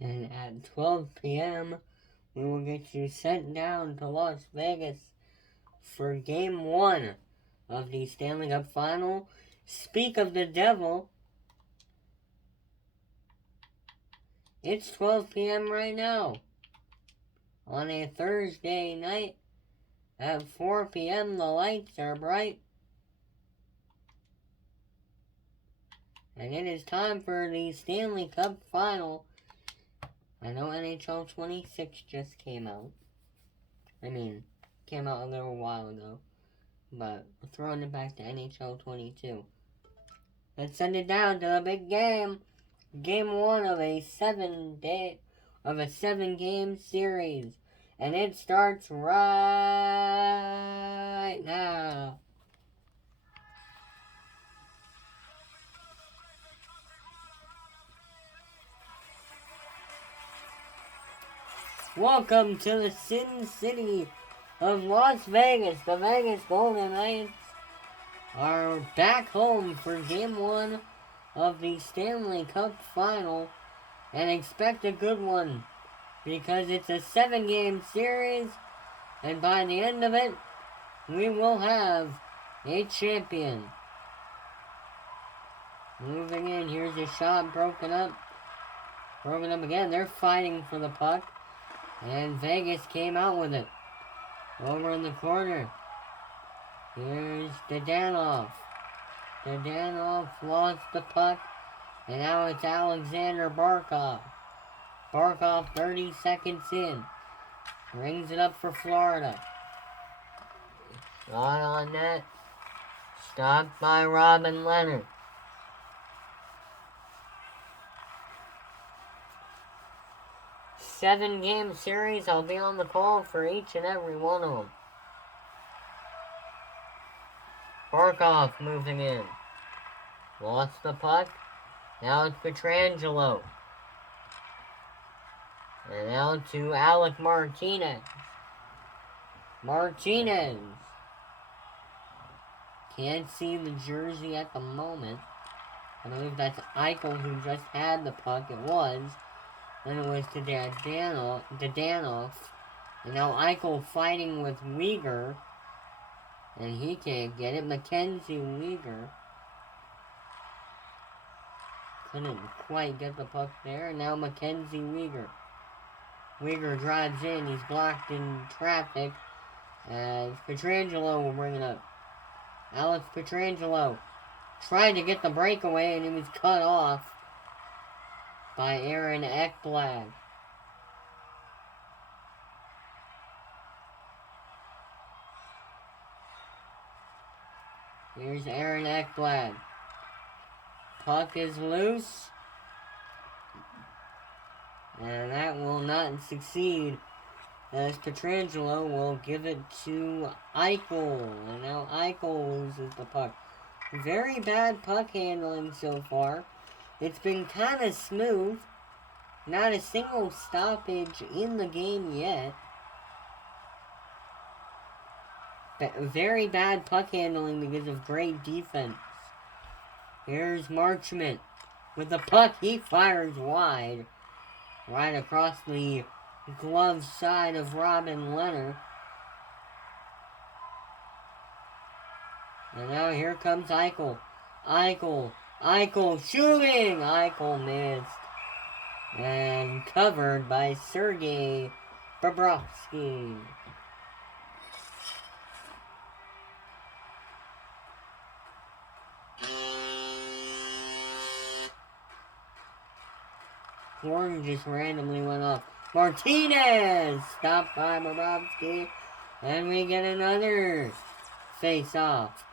And at 12 p.m., we will get you sent down to Las Vegas for Game 1 of the Stanley Cup Final. Speak of the devil, it's 12 p.m. right now on a Thursday night. At 4 p.m. the lights are bright, and it is time for the Stanley Cup Final. I know NHL 26 just came out. Came out a little while ago, but we're throwing it back to NHL 22. Let's send it down to the big game. Game 1 of a 7-game series. And it starts right now. Welcome to the Sin City of Las Vegas. The Vegas Golden Knights are back home for Game 1 of the Stanley Cup Final. And expect a good one, because it's a 7-game series, and by the end of it, we will have a champion. Moving in, here's a shot broken up. Broken up again, they're fighting for the puck, and Vegas came out with it. Over in the corner, here's Dadanoff. Dadanoff lost the puck, and now it's Alexander Barkov. Barkov 30 seconds in. Brings it up for Florida. Shot on net. Stopped by Robin Leonard. Seven-game series. I'll be on the call for each and every one of them. Barkov moving in. Lost the puck. Now it's Pietrangelo. And now to Alec Martinez. Martinez. Can't see the jersey at the moment. I believe that's Eichel who just had the puck. It was. Then it was to Dadanoff. And now Eichel fighting with Weegar. And he can't get it. Mackenzie Weegar couldn't quite get the puck there. And now Mackenzie Weegar. Uyghur drives in. He's blocked in traffic. As Pietrangelo will bring it up. Alex Pietrangelo tried to get the breakaway and he was cut off by Aaron Ekblad. Here's Aaron Ekblad. Puck is loose. And that will not succeed, as Pietrangelo will give it to Eichel. And now Eichel loses the puck. Very bad puck handling so far. It's been kind of smooth. Not a single stoppage in the game yet. Very bad puck handling because of great defense. Here's Marchment with the puck. He fires wide. Right across the glove side of Robin Leonard. And now here comes Eichel. Eichel shooting! Eichel missed. And covered by Sergei Bobrovsky. Horn just randomly went off. Martinez! Stopped by Bobrovsky. And we get another face-off.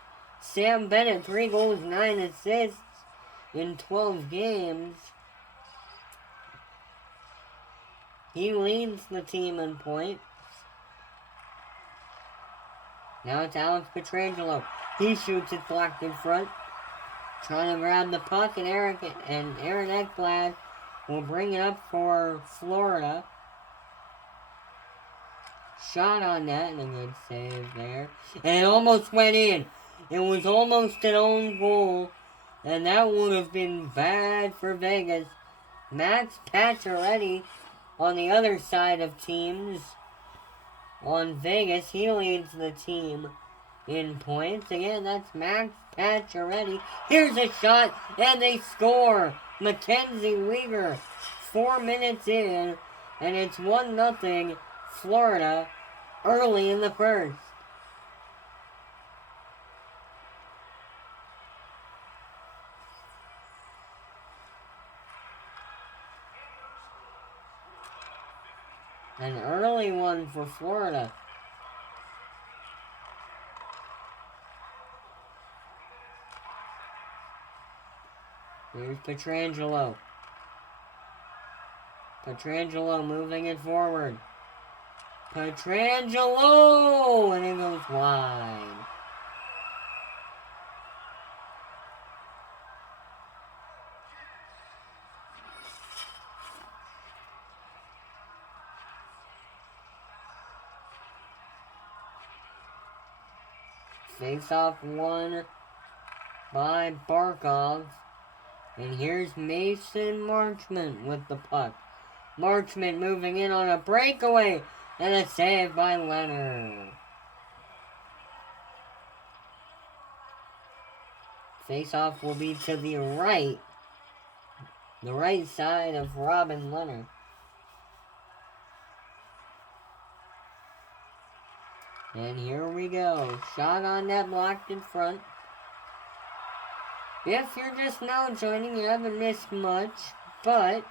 Sam Bennett, 3 goals, 9 assists in 12 games. He leads the team in points. Now it's Alex Pietrangelo. He shoots it blocked in front. Trying to grab the puck, and Aaron Ekblad will bring it up for Florida. Shot on that, and a good save there. And it almost went in. It was almost an own goal, and that would have been bad for Vegas. Max Pacioretty on the other side of teams. On Vegas, he leads the team in points. Again, that's Max Pacioretty. Here's a shot, and they score. Mackenzie Weegar, 4 minutes in, and it's 1-0 Florida early in the first. An early one for Florida. Here's Pietrangelo. Pietrangelo moving it forward. Pietrangelo! And it goes wide. Face-off won by Barkov. And here's Mason Marchment with the puck. Marchment moving in on a breakaway. And a save by Leonard. Face-off will be to the right. The right side of Robin Leonard. And here we go. Shot on net, blocked in front. If you're just now joining, you haven't missed much. But,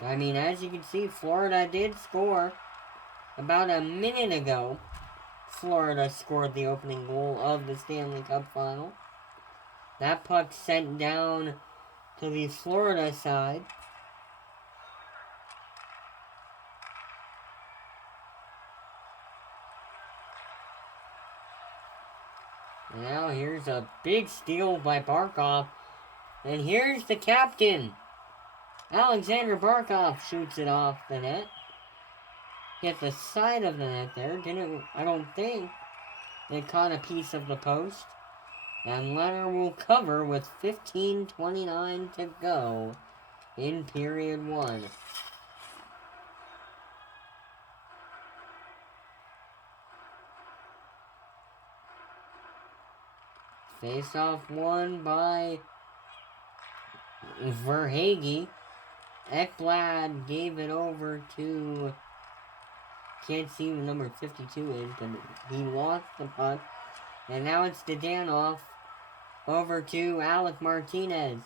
I mean, as you can see, Florida did score. About a minute ago, Florida scored the opening goal of the Stanley Cup Final. That puck sent down to the Florida side. Now here's a big steal by Barkov. And here's the captain. Alexander Barkov shoots it off the net. Hit the side of the net there. Didn't, I don't think. It caught a piece of the post. And Leonard will cover with 15:29 to go in period 1. Face-off won by Verhaeghe. Ekblad gave it over to, can't see who number 52 is, but he lost the puck. And now it's Zdenoff over to Alec Martinez.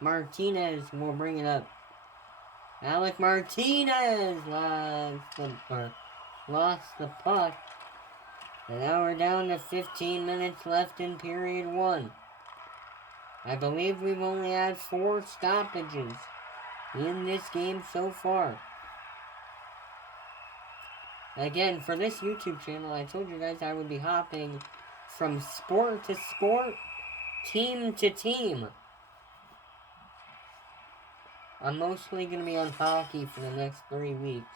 Martinez will bring it up. Alec Martinez lost the puck. And now we're down to 15 minutes left in period 1. I believe we've only had 4 stoppages in this game so far. Again, for this YouTube channel, I told you guys I would be hopping from sport to sport, team to team. I'm mostly going to be on hockey for the next 3 weeks.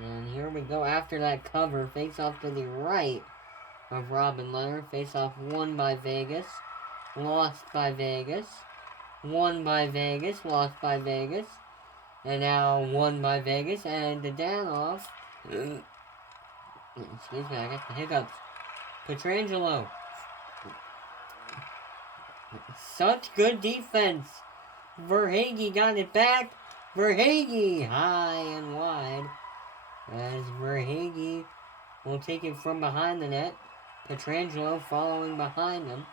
And here we go. After that cover, face off to the right of Robin Leonard. Face off won by Vegas. Lost by Vegas. Won by Vegas. Lost by Vegas. And now won by Vegas. And Zdenoff. Excuse me, I got the hiccups. Pietrangelo. Such good defense. Verhaeghe got it back. Verhaeghe high and wide. As Verhaeghe will take it from behind the net. Pietrangelo following behind him.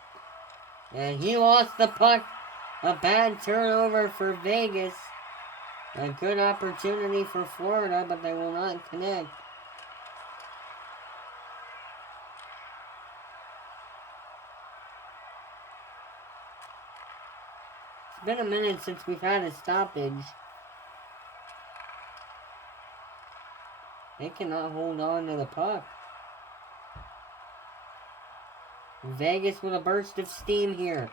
And he lost the puck. A bad turnover for Vegas. A good opportunity for Florida, but they will not connect. It's been a minute since we've had a stoppage. They cannot hold on to the puck. Vegas with a burst of steam here.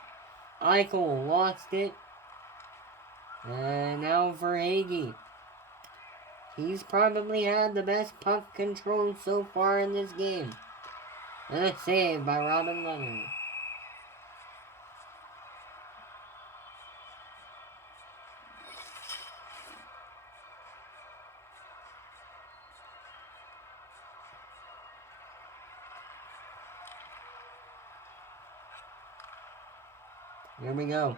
Eichel lost it. And now Verhaeghe. He's probably had the best puck control so far in this game. And a save by Robin Leonard. Here we go.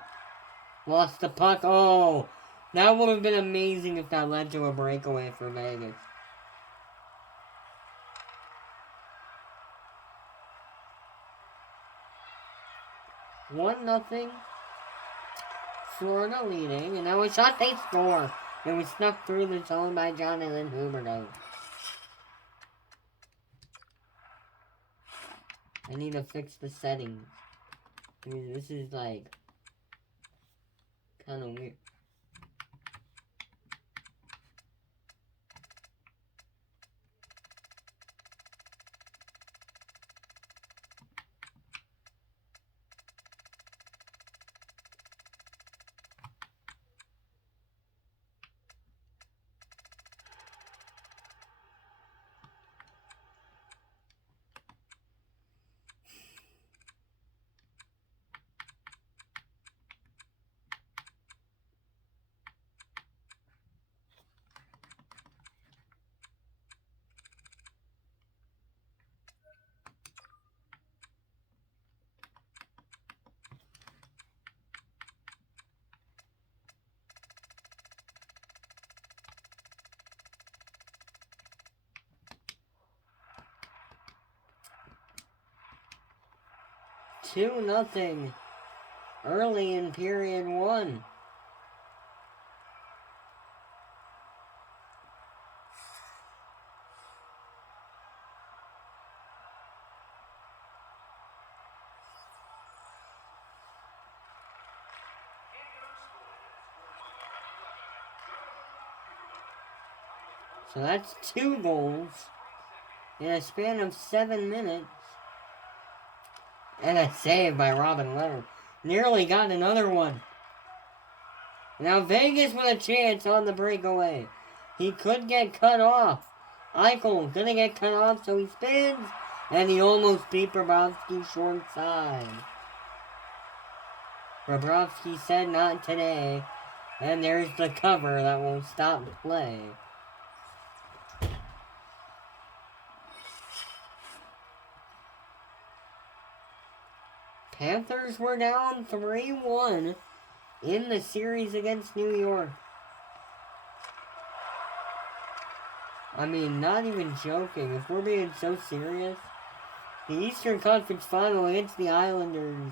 Lost the puck. Oh, that would have been amazing if that led to a breakaway for Vegas. One nothing. Florida leading, and now a shot they score. It was snuck through the zone by Jonathan Huberdeau. I need to fix the settings. This is like kind of weird. Two nothing early in period 1. So that's 2 goals in a span of 7 minutes. And a save by Robin Leonard. Nearly got another one. Now Vegas with a chance on the breakaway. He could get cut off. Eichel gonna get cut off, so he spins. And he almost beat Bobrovsky short side. Bobrovsky said not today. And there's the cover that won't stop the play. Panthers were down 3-1 in the series against New York. I mean, not even joking. If we're being so serious, the Eastern Conference Final against the Islanders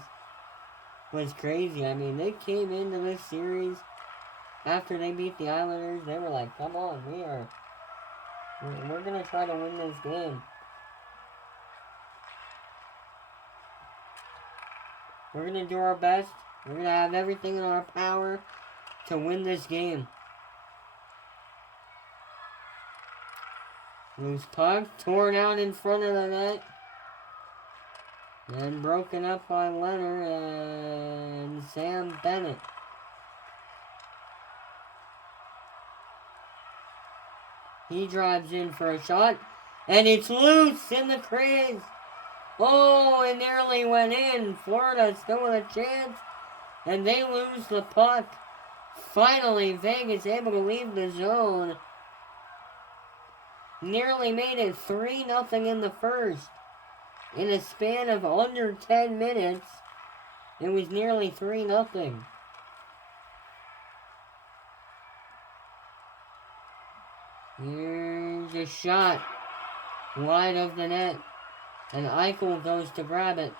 was crazy. I mean, they came into this series after they beat the Islanders. They were like, come on, we're going to try to win this game. We're going to do our best. We're going to have everything in our power to win this game. Loose puck, torn out in front of the net. And broken up by Leonard and Sam Bennett. He drives in for a shot. And it's loose in the crease. Oh, it nearly went in. Florida still with a chance. And they lose the puck. Finally, Vegas able to leave the zone. Nearly made it 3-0 in the first. In a span of under 10 minutes, it was nearly 3-0. Here's a shot. Wide of the net. And Eichel goes to grab it.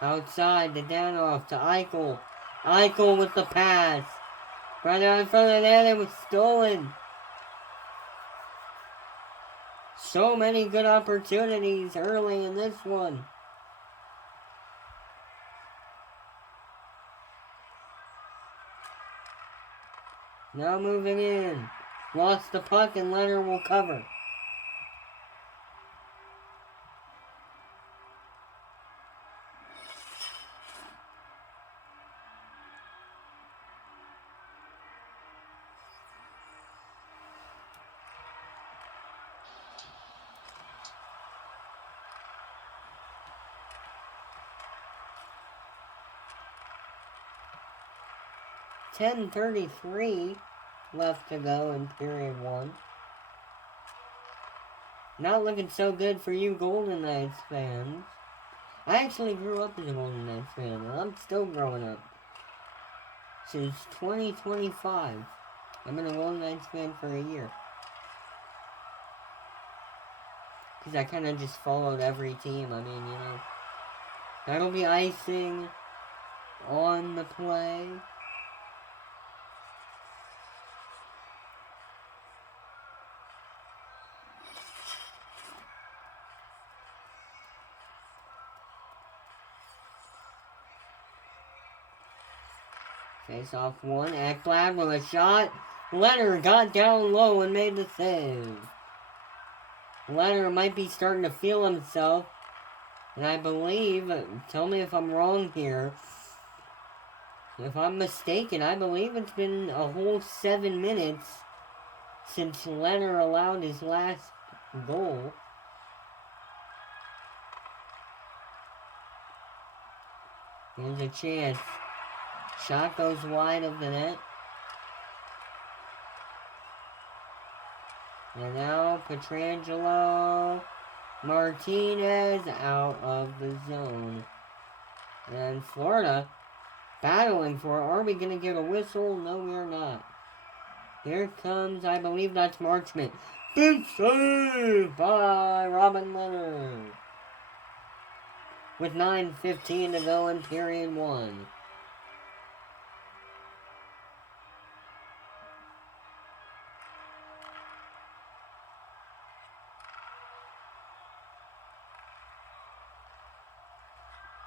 Outside to Danoff to Eichel. Eichel with the pass. Right out in front of the net, it was stolen. So many good opportunities early in this one. Now moving in. Lost the puck and Leonard will cover. .10:33 left to go in period 1. Not looking so good for you Golden Knights fans. I actually grew up as a Golden Knights fan, and I'm still growing up. Since 2025. I've been a Golden Knights fan for a year. Because I kind of just followed every team. I mean, you know, that'll be icing on the play. Face off one. Ekblad with a shot. Leonard got down low and made the save. Leonard might be starting to feel himself. And I believe, tell me if I'm wrong here. If I'm mistaken, I believe it's been a whole 7 minutes since Leonard allowed his last goal. Here's a chance. Shot goes wide of the net. And now Pietrangelo Martinez out of the zone. And Florida battling for it. Are we going to get a whistle? No, we're not. Here comes, I believe that's Marchment. Big save by Robin Leonard. With 9:15 to go in period 1.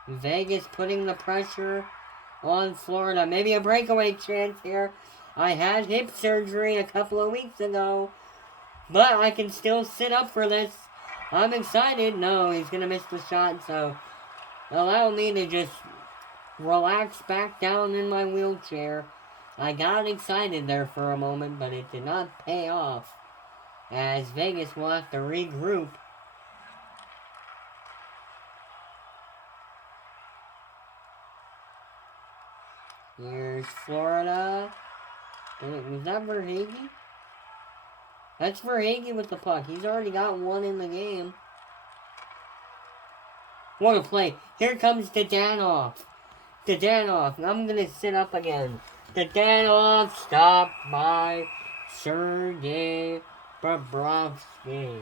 Vegas putting the pressure on Florida. Maybe a breakaway chance here. I had hip surgery a couple of weeks ago, but I can still sit up for this. I'm excited. No, he's going to miss the shot, so allow me to just relax back down in my wheelchair. I got excited there for a moment, but it did not pay off, as Vegas will have to regroup. Here's Florida. Was that Verhaeghe? That's Verhaeghe with the puck. He's already got one in the game. What a play. Here comes Dadanoff. Dadanoff. I'm going to sit up again. Dadanoff stopped by Sergei Bobrovsky.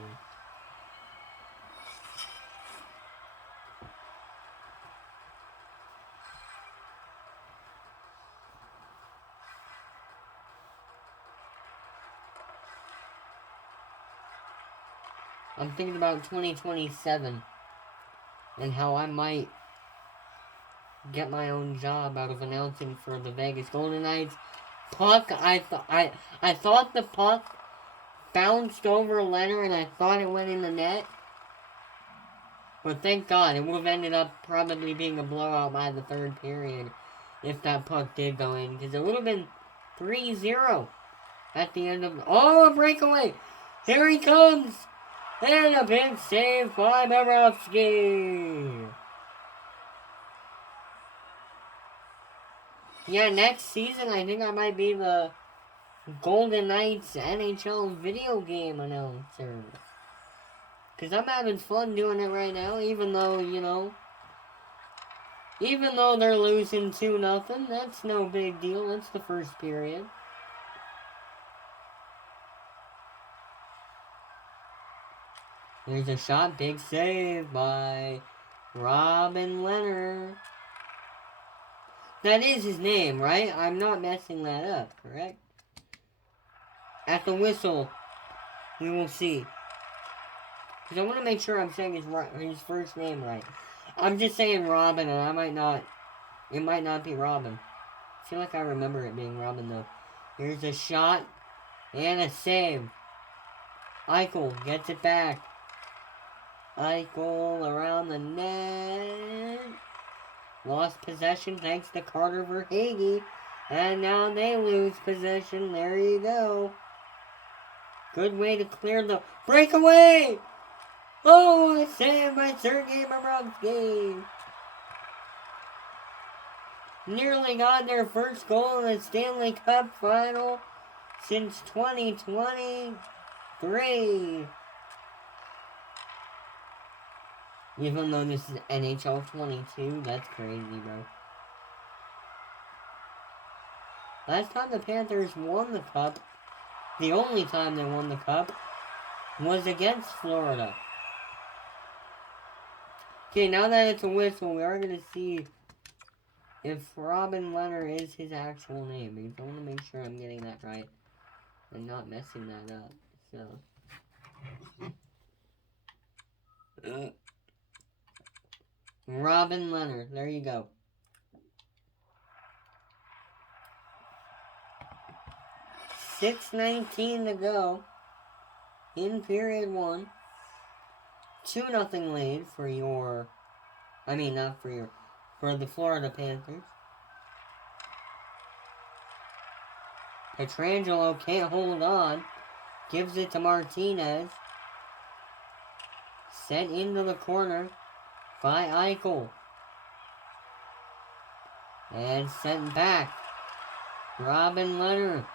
I'm thinking about 2027 and how I might get my own job out of announcing for the Vegas Golden Knights. Puck, I thought the puck bounced over Leonard and I thought it went in the net. But thank God, it would have ended up probably being a blowout by the third period if that puck did go in. Because it would have been 3-0 at the end of... Oh, a breakaway! Here he comes! And a big save by Bobrovsky! Yeah, next season I think I might be the Golden Knights NHL video game announcer. Because I'm having fun doing it right now, even though, you know, even though they're losing 2-0, that's no big deal. It's the first period. There's a shot, big save by Robin Leonard. That is his name, right? I'm not messing that up, correct? At the whistle, we will see. Because I want to make sure I'm saying his first name right. I'm just saying Robin, and I might not... It might not be Robin. I feel like I remember it being Robin, though. Here's a shot, and a save. Eichel gets it back. Eichel around the net. Lost possession thanks to Carter Verhaeghe. And now they lose possession. There you go. Good way to clear the breakaway! Oh, a save by Sergei Bobrovsky. Nearly got their first goal in the Stanley Cup final since 2023. Even though this is NHL 22, that's crazy, bro. Last time the Panthers won the Cup, the only time they won the Cup, was against Florida. Okay, now that it's a whistle, we are going to see if Robin Leonard is his actual name. Because I want to make sure I'm getting that right and not messing that up. So... Robin Leonard. There you go. .6:19 to go in period 1. 2-0 lead for your... I mean, not for your... For the Florida Panthers. Pietrangelo can't hold on. Gives it to Martinez. Sent into the corner by Eichel. And sent back. Robin Leonard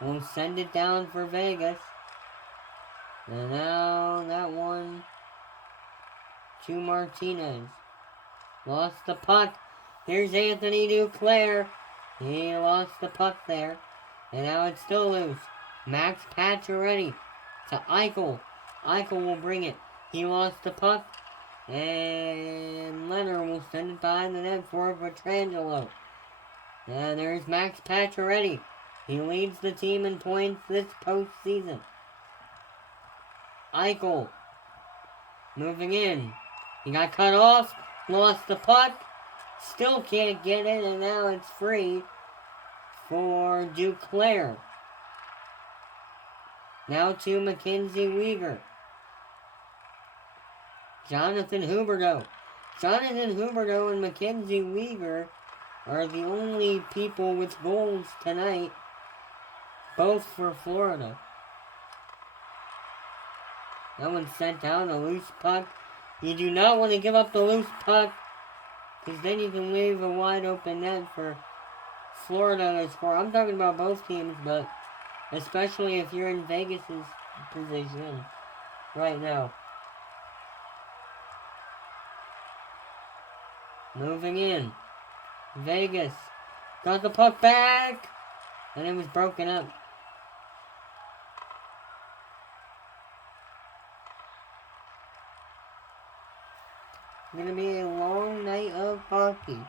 will send it down for Vegas. And now that one to Martinez. Lost the puck. Here's Anthony Duclair. He lost the puck there. And now it's still loose. Max Pacioretty to Eichel. Eichel will bring it. He lost the puck. And Leonard will send it behind the net for Pietrangelo. And there's Max Pacioretty. He leads the team in points this postseason. Eichel moving in. He got cut off. Lost the puck. Still can't get it. And now it's free for Duclair. Now to Mackenzie Weegar. Jonathan Huberdeau. Jonathan Huberdeau and Mackenzie Weegar are the only people with goals tonight. Both for Florida. That one sent down a loose puck. You do not want to give up the loose puck, because then you can leave a wide open net for Florida to score. I'm talking about both teams, but especially if you're in Vegas' position right now. Moving in. Vegas. Got the puck back. And it was broken up. It's gonna be a long night of hockey.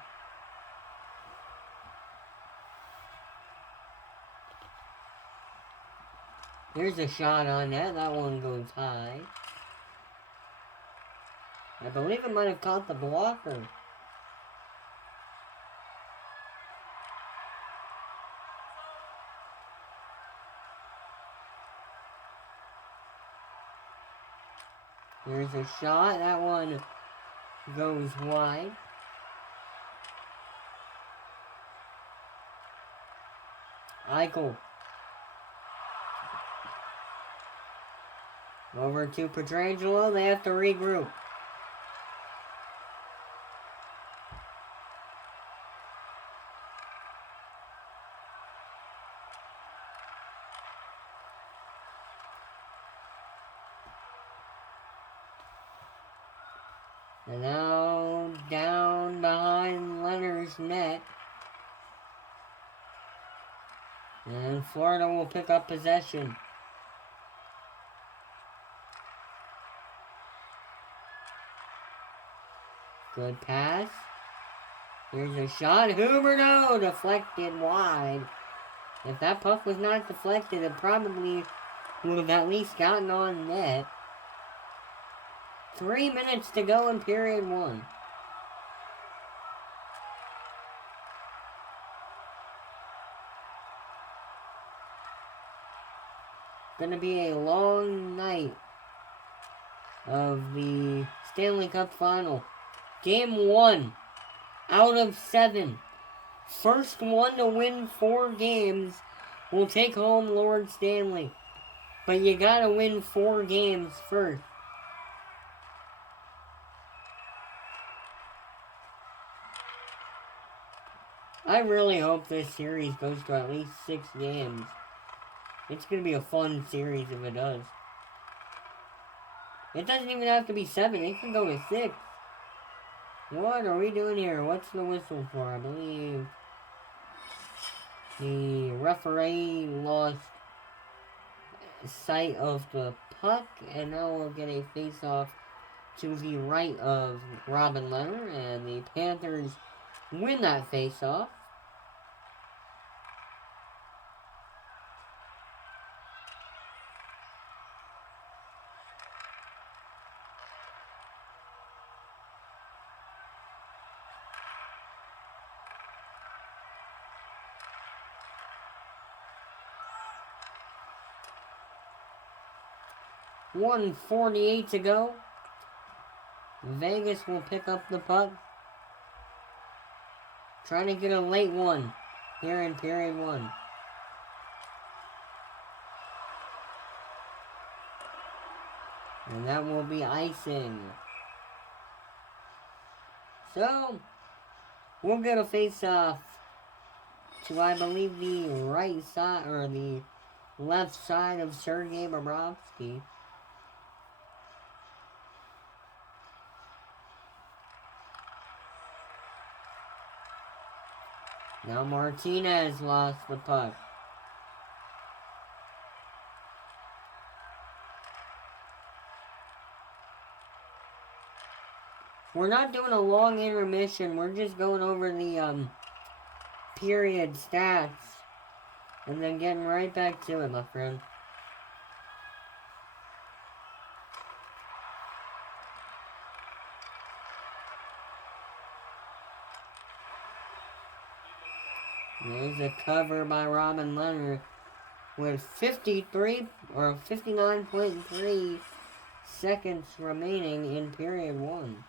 Here's a shot on that. That one goes high. I believe it might have caught the blocker. Here's a shot. That one goes wide. Eichel. Over to Pietrangelo. They have to regroup. And now down behind Leonard's net. And Florida will pick up possession. Good pass. Here's a shot. Huberdeau deflected wide. If that puck was not deflected, it probably would have at least gotten on net. 3 minutes to go in period 1. Gonna be a long night of the Stanley Cup Final. Game 1 out of 7. First one to win 4 games will take home Lord Stanley. But you gotta win 4 games first. I really hope this series goes to at least 6 games. It's going to be a fun series if it does. It doesn't even have to be 7. It can go to 6. What are we doing here? What's the whistle for? I believe the referee lost sight of the puck. And now we'll get a face-off to the right of Robin Leonard. And the Panthers win that face-off. .148 to go. Vegas will pick up the puck. Trying to get a late one here in period 1. And that will be icing. So, we'll get a face-off to, I believe, the right side, or the left side of Sergei Bobrovsky. Now Martinez lost the puck. We're not doing a long intermission. We're just going over the period stats. And then getting right back to it, my friend. There's a cover by Robin Leonard with 53 or 59.3 seconds remaining in period 1.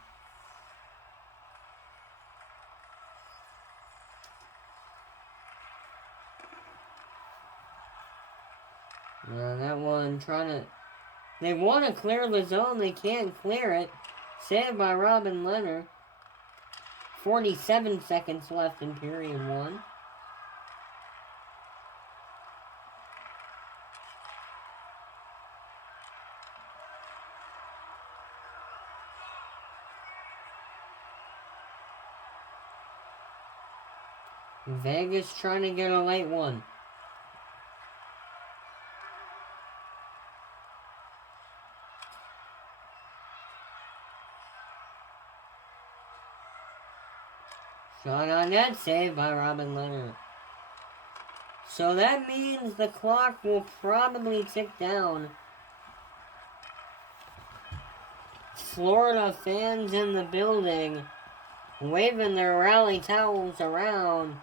That one they want to clear the zone, they can't clear it. Saved by Robin Leonard. 47 seconds left in period 1. Vegas trying to get a late one. Shot on net, saved by Robin Leonard. So that means the clock will probably tick down. Florida fans in the building waving their rally towels around.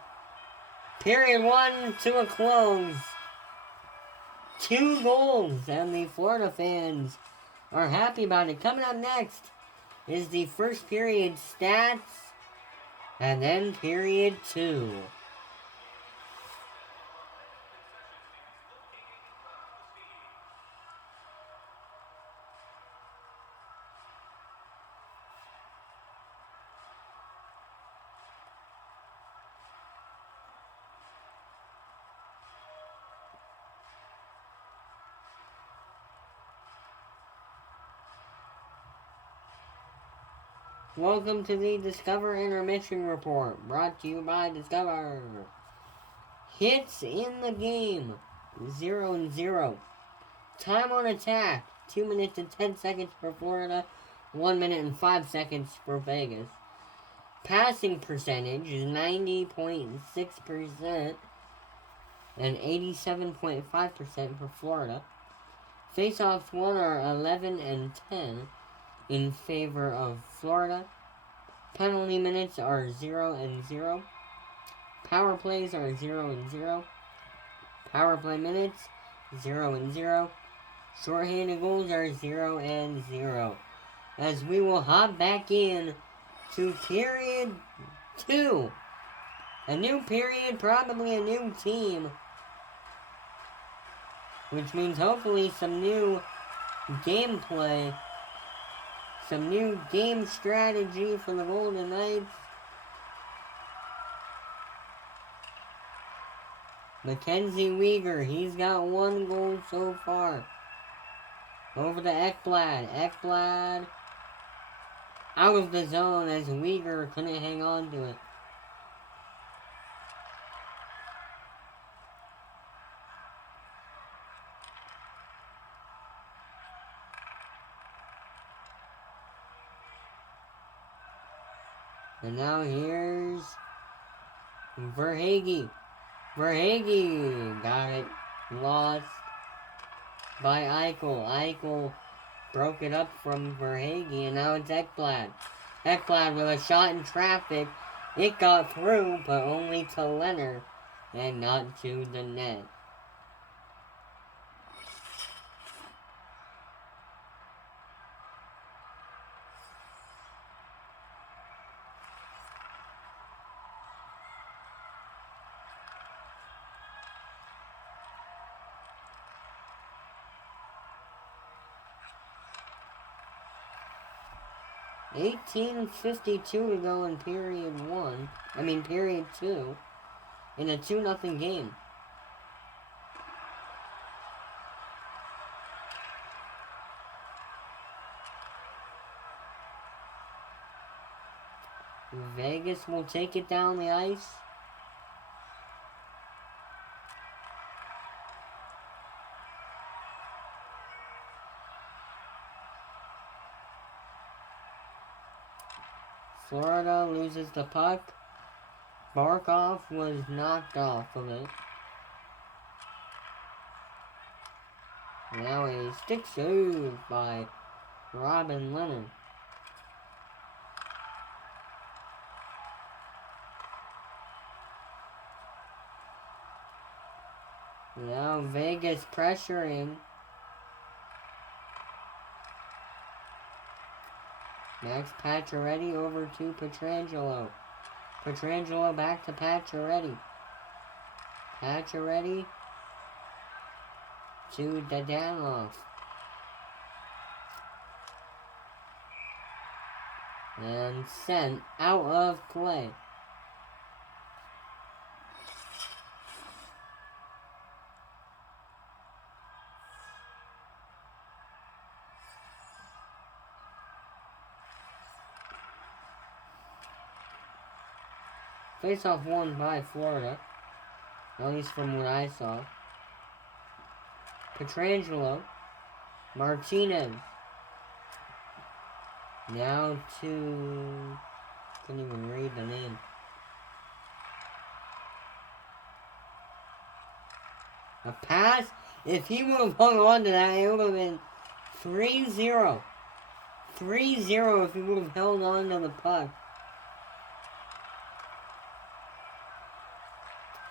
Period 1 to a close. 2 goals, and the Florida fans are happy about it. Coming up next is the first period stats, and then period 2. Welcome to the Discover Intermission Report, brought to you by Discover. Hits in the game, 0-0. Time on attack, 2 minutes and 10 seconds for Florida, 1 minute and 5 seconds for Vegas. Passing percentage is 90.6% and 87.5% for Florida. Face-offs won are 11 and 10 in favor of Florida. Penalty minutes are 0 and 0. Power plays are 0 and 0. Power play minutes 0 and 0. Shorthanded goals are 0 and 0. As we will hop back in to period 2. A new period, probably a new team. Which means hopefully some new gameplay. Some new game strategy for the Golden Knights. Mackenzie Weegar, he's got 1 goal so far. Over to Ekblad. Ekblad out of the zone as Weegar couldn't hang on to it. And now here's Verhaeghe. Verhaeghe got it lost by Eichel. Eichel broke it up from Verhaeghe, and now it's Ekblad. Ekblad with a shot in traffic. It got through, but only to Leonard and not to the net. $18:52 to go in period 2, in a 2-0 game. Vegas will take it down the ice. Florida loses the puck. Barkov was knocked off of it. Now a stick save by Robin Leonard. Now Vegas pressuring. Max Pacioretty over to Pietrangelo. Pietrangelo back to Pacioretty. Pacioretty to Dadonov. And sent out of play. Face-off won by Florida. At least from what I saw. Pietrangelo. Martinez. Now to... Couldn't even read the name. A pass? If he would have hung on to that, it would have been 3-0. 3-0 if he would have held on to the puck.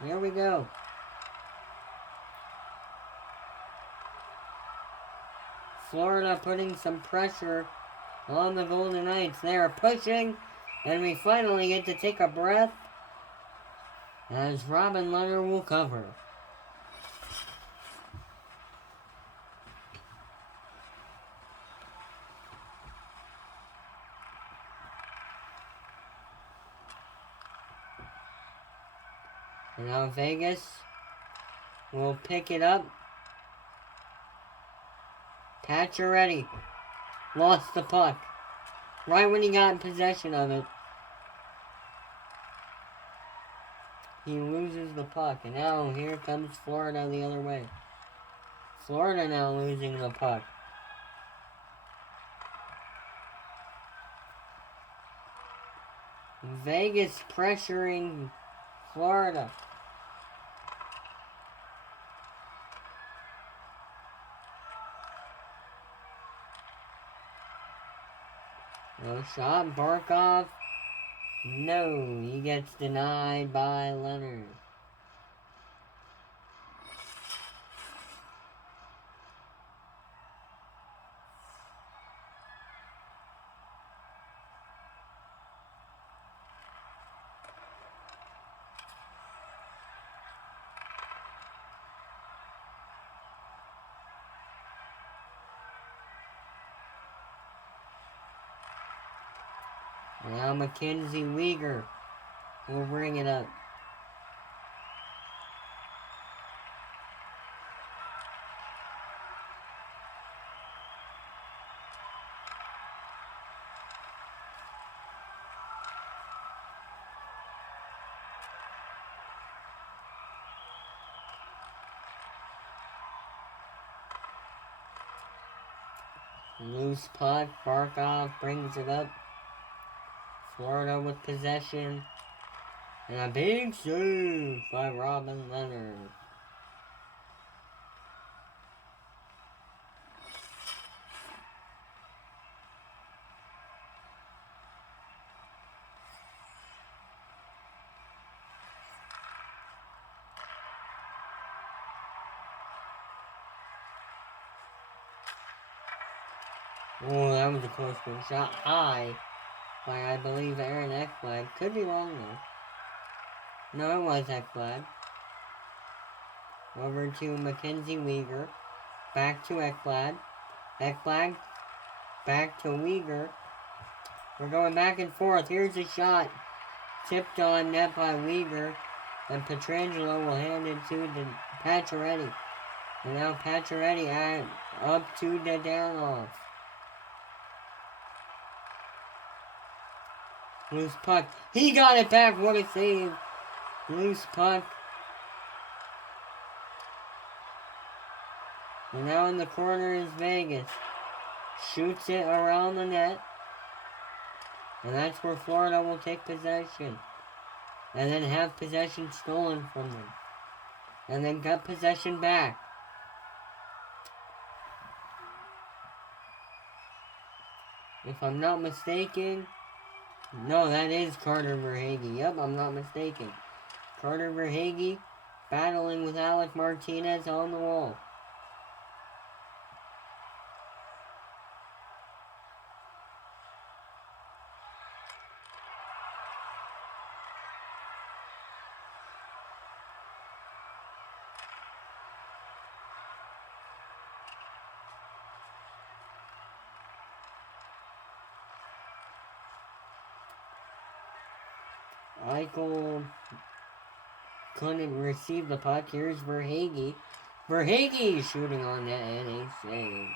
There we go. Florida putting some pressure on the Golden Knights. They are pushing, and we finally get to take a breath as Robin Lehner will cover. And now Vegas will pick it up. Pacioretty lost the puck right when he got in possession of it. He loses the puck, and now here comes Florida the other way. Florida now losing the puck. Vegas pressuring Florida. No shot, Barkov. No, he gets denied by Leonard. Now Mackenzie Weegar will bring it up. Loose puck, Barkov brings it up. Florida with possession. And a big save by Robin Lehner. Oh, that was a close one. Shot high by, I believe, Aaron Ekblad. Could be wrong, though. No, it was Ekblad. Over to Mackenzie Weegar. Back to Ekblad. Ekblad. Back to Weegar. We're going back and forth. Here's a shot. Tipped on net by Weegar. And Pietrangelo will hand it to Pacioretty. And now Pacioretty up to Dadonov. Loose puck. He got it back. What a save. Loose puck. And now in the corner is Vegas. Shoots it around the net. And that's where Florida will take possession. And then have possession stolen from them. And then got possession back. If I'm not mistaken... No, that is Carter Verhaeghe. Yep, I'm not mistaken. Carter Verhaeghe battling with Alec Martinez on the wall. Eichel couldn't receive the puck. Here's Verhaeghe. Verhaeghe shooting on net and a save.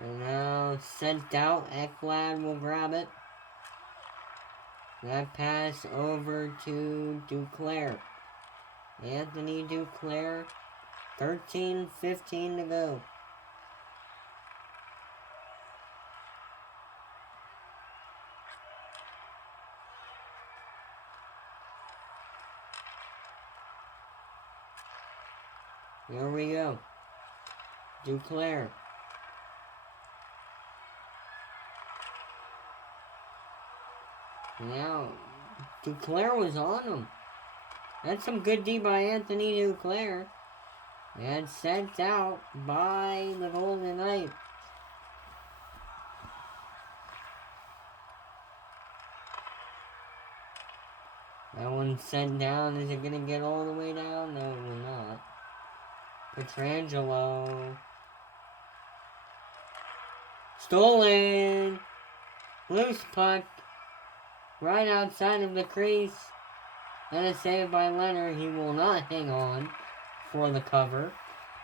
And now sent out. Ekblad will grab it. That pass over to Duclair. Anthony Duclair. 13:15 to go. Here we go. Duclair. Now, Duclair was on him. That's some good D by Anthony Duclair. And sent out by the Golden Knights. That one's sent down. Is it going to get all the way down? No, it will not. Pietrangelo. Stolen. Loose puck. Right outside of the crease. And a save by Leonard. He will not hang on for the cover.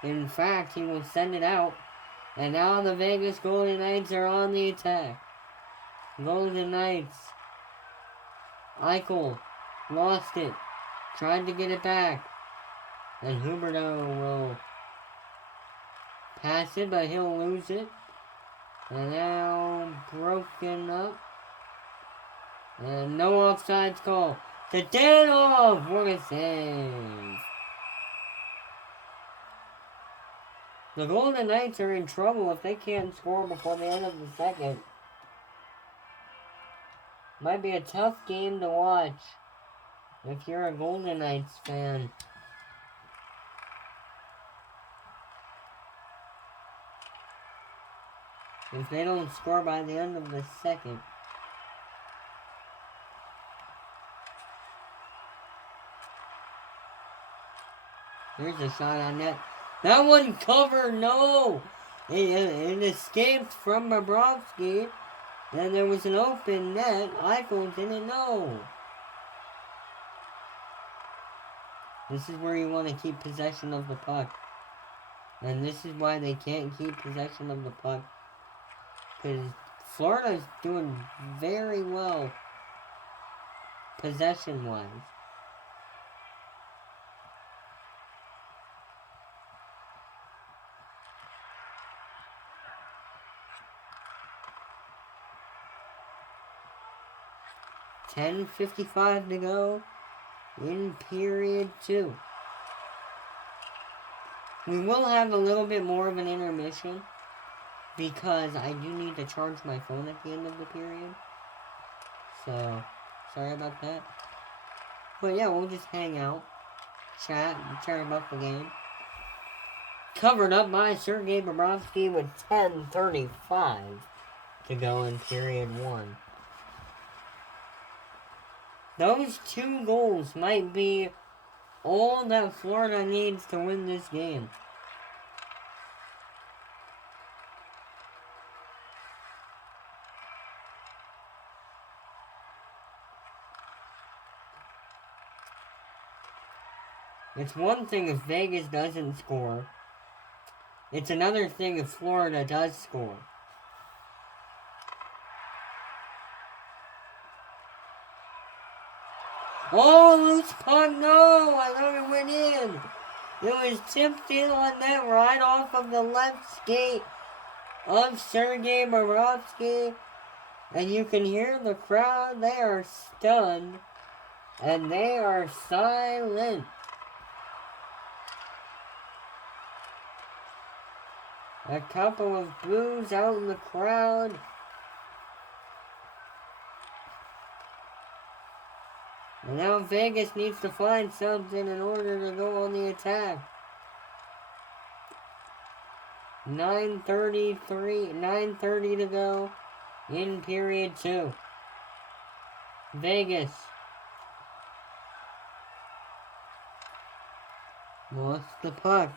In fact, he will send it out. And now the Vegas Golden Knights are on the attack. Golden Knights. Eichel lost it. Tried to get it back. And Huberdeau will pass it, but he'll lose it. And now broken up. And no offsides call. Dadonov! What a save. The Golden Knights are in trouble if they can't score before the end of the second. Might be a tough game to watch if you're a Golden Knights fan. If they don't score by the end of the second. Here's a shot on net. That one covered, no! It escaped from Bobrovsky. And there was an open net. Eichel didn't know. This is where you want to keep possession of the puck. And this is why they can't keep possession of the puck. Because Florida's doing very well possession-wise. $10:55 to go in period 2. We will have a little bit more of an intermission because I do need to charge my phone at the end of the period. So, sorry about that. But yeah, we'll just hang out, chat about the game. Covered up by Sergei Bobrovsky with 10:35 to go in period 1. Those 2 goals might be all that Florida needs to win this game. It's one thing if Vegas doesn't score. It's another thing if Florida does score. Oh, loose puck, no! I thought it went in. It was tipped in on that right off of the left skate of Sergei Bobrovsky. And you can hear the crowd, they are stunned. And they are silent. A couple of boos out in the crowd. And now Vegas needs to find something in order to go on the attack. 9:30 to go in period 2. Vegas lost the puck.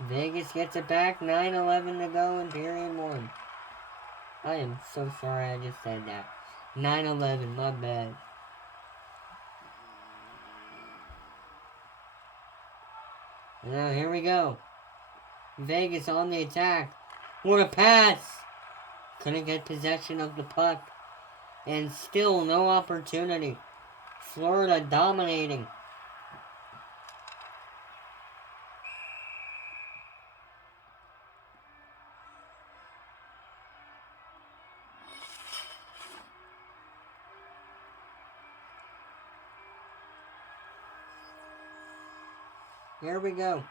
Vegas gets it back. 9:11 to go in period 1. I am so sorry I just said that. 9:11, my bad. Now here we go. Vegas on the attack. What a pass! Couldn't get possession of the puck. And still no opportunity. Florida dominating. Here we go.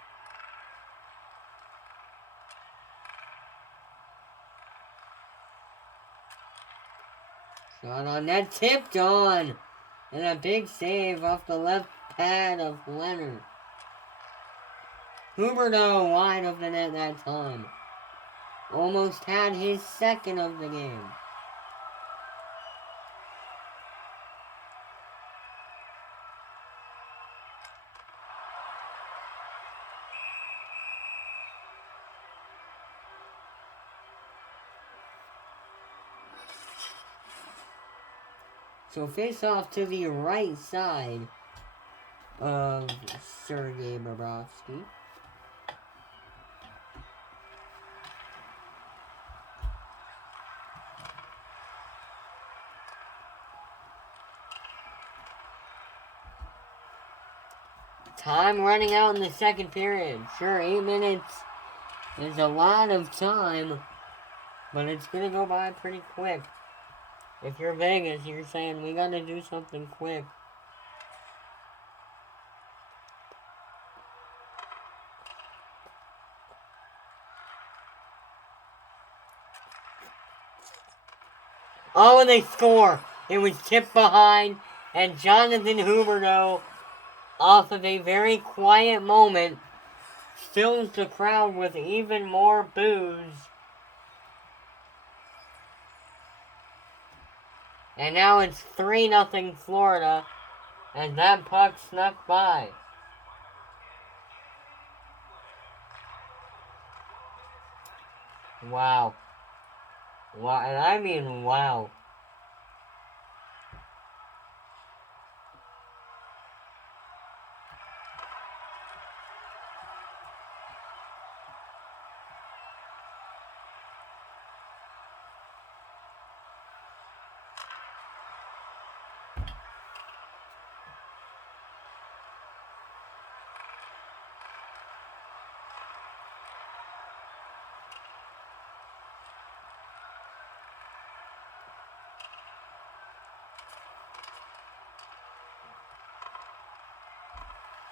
Shot on net, tipped on. And a big save off the left pad of Leonard. Huberdeau wide of the net that time. Almost had his second of the game. So face off to the right side of Sergei Bobrovsky. Time running out in the second period. Sure, 8 minutes is a lot of time, but it's going to go by pretty quick. If you're Vegas, you're saying, we got to do something quick. Oh, and they score. It was tipped behind, and Jonathan Huberdeau, off of a very quiet moment, fills the crowd with even more boos. And now it's 3-0 Florida, as that puck snuck by. Wow. Wow, and I mean wow.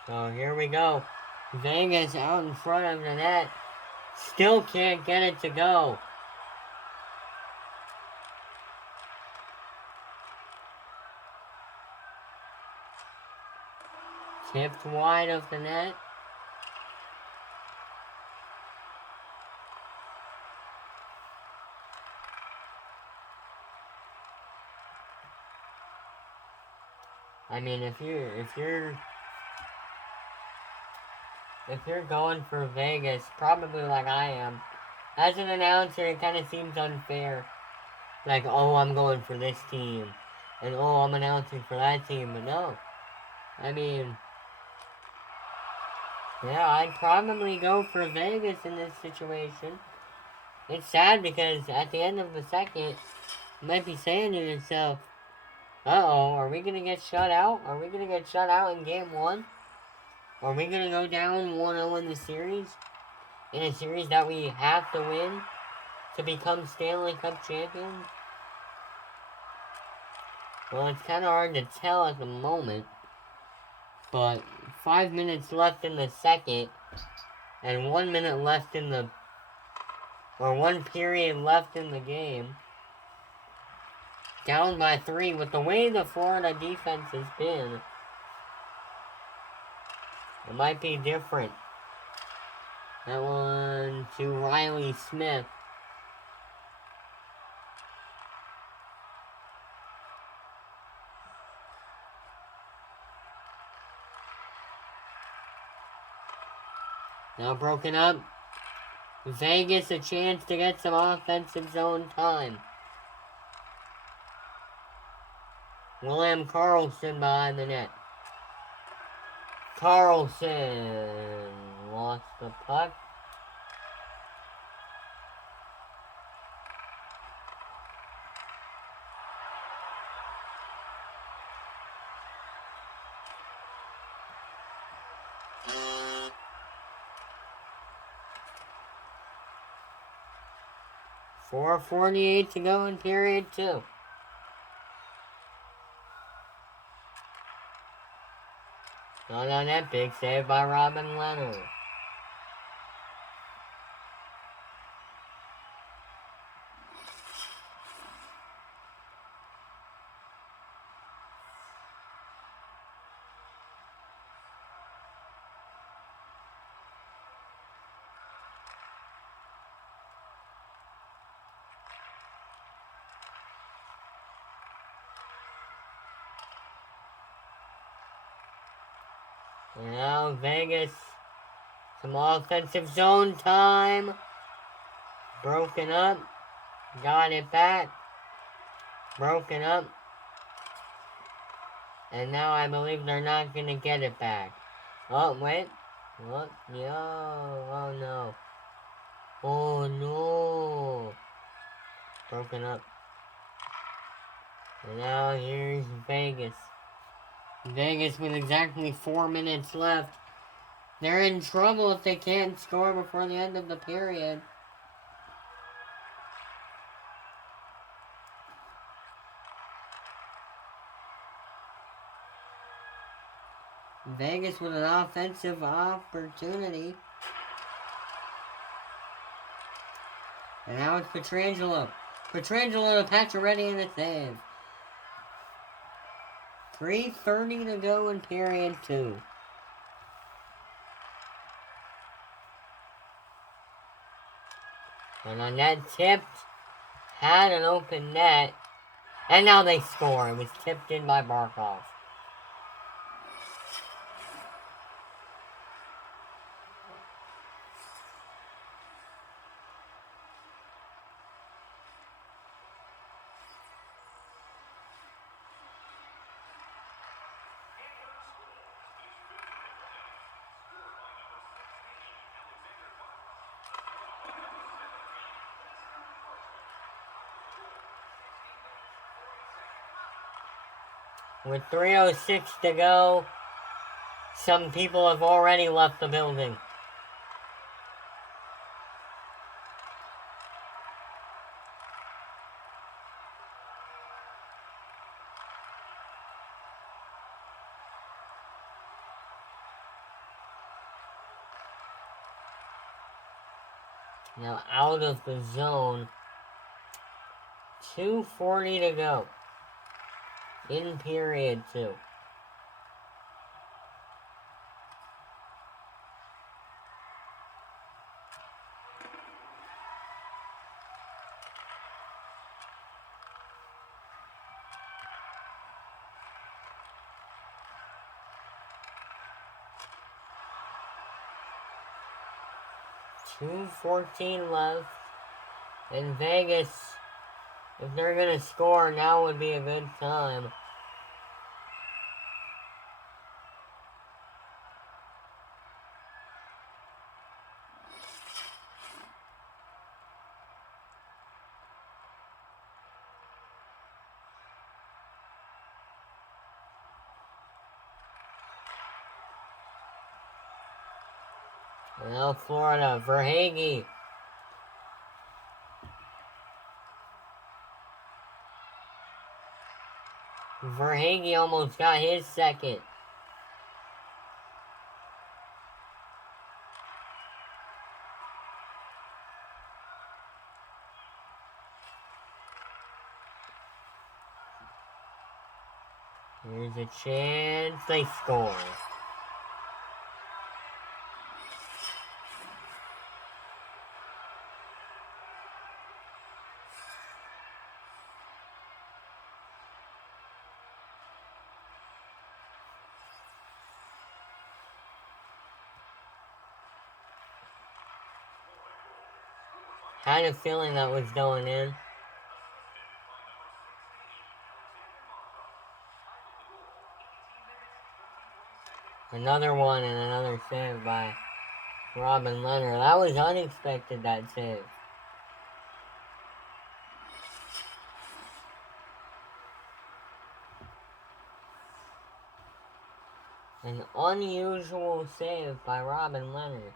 So here we go. Vegas out in front of the net. Still can't get it to go. Tipped wide of the net. I mean, if you're going for Vegas, probably like I am, as an announcer, it kind of seems unfair. Like, oh, I'm going for this team, and oh, I'm announcing for that team. But no, I mean, yeah, I'd probably go for Vegas in this situation. It's sad because at the end of the second, you might be saying to yourself, uh-oh, are we going to get shut out? Are we going to get shut out in Game 1? Are we going to go down 1-0 in the series? In a series that we have to win to become Stanley Cup champions? Well, it's kind of hard to tell at the moment. But 5 minutes left in the second, and 1 minute left in the... or 1 period left in the game. Down by 3, with the way the Florida defense has been, it might be different. That one to Riley Smith. Now broken up. Vegas a chance to get some offensive zone time. William Karlsson behind the net. Karlsson lost the puck. .448 to go in period 2. Not on that big save by Robin Leonard. Now Vegas, some offensive zone time. Broken up. Got it back. Broken up. And now I believe they're not going to get it back. Oh, wait. What? Yo. Oh, no. Oh, no. Broken up. And now here's Vegas. Vegas with exactly 4 minutes left. They're in trouble if they can't score before the end of the period. Vegas with an offensive opportunity. And now it's Pietrangelo. Pietrangelo to Pacioretty in the save. 3:30 to go in period 2. And on that tipped, had an open net. And now they score. It was tipped in by Barkov. With 3:06 to go, some people have already left the building. Now out of the zone. 2:40 to go. In period 2. .214 left. And Vegas, if they're going to score, now would be a good time. Now Florida, Verhaeghe. Verhaeghe almost got his second. Here's a chance. They score. Had a feeling that was going in. Another one and another save by Robin Leonard. That was unexpected, that save. An unusual save by Robin Leonard.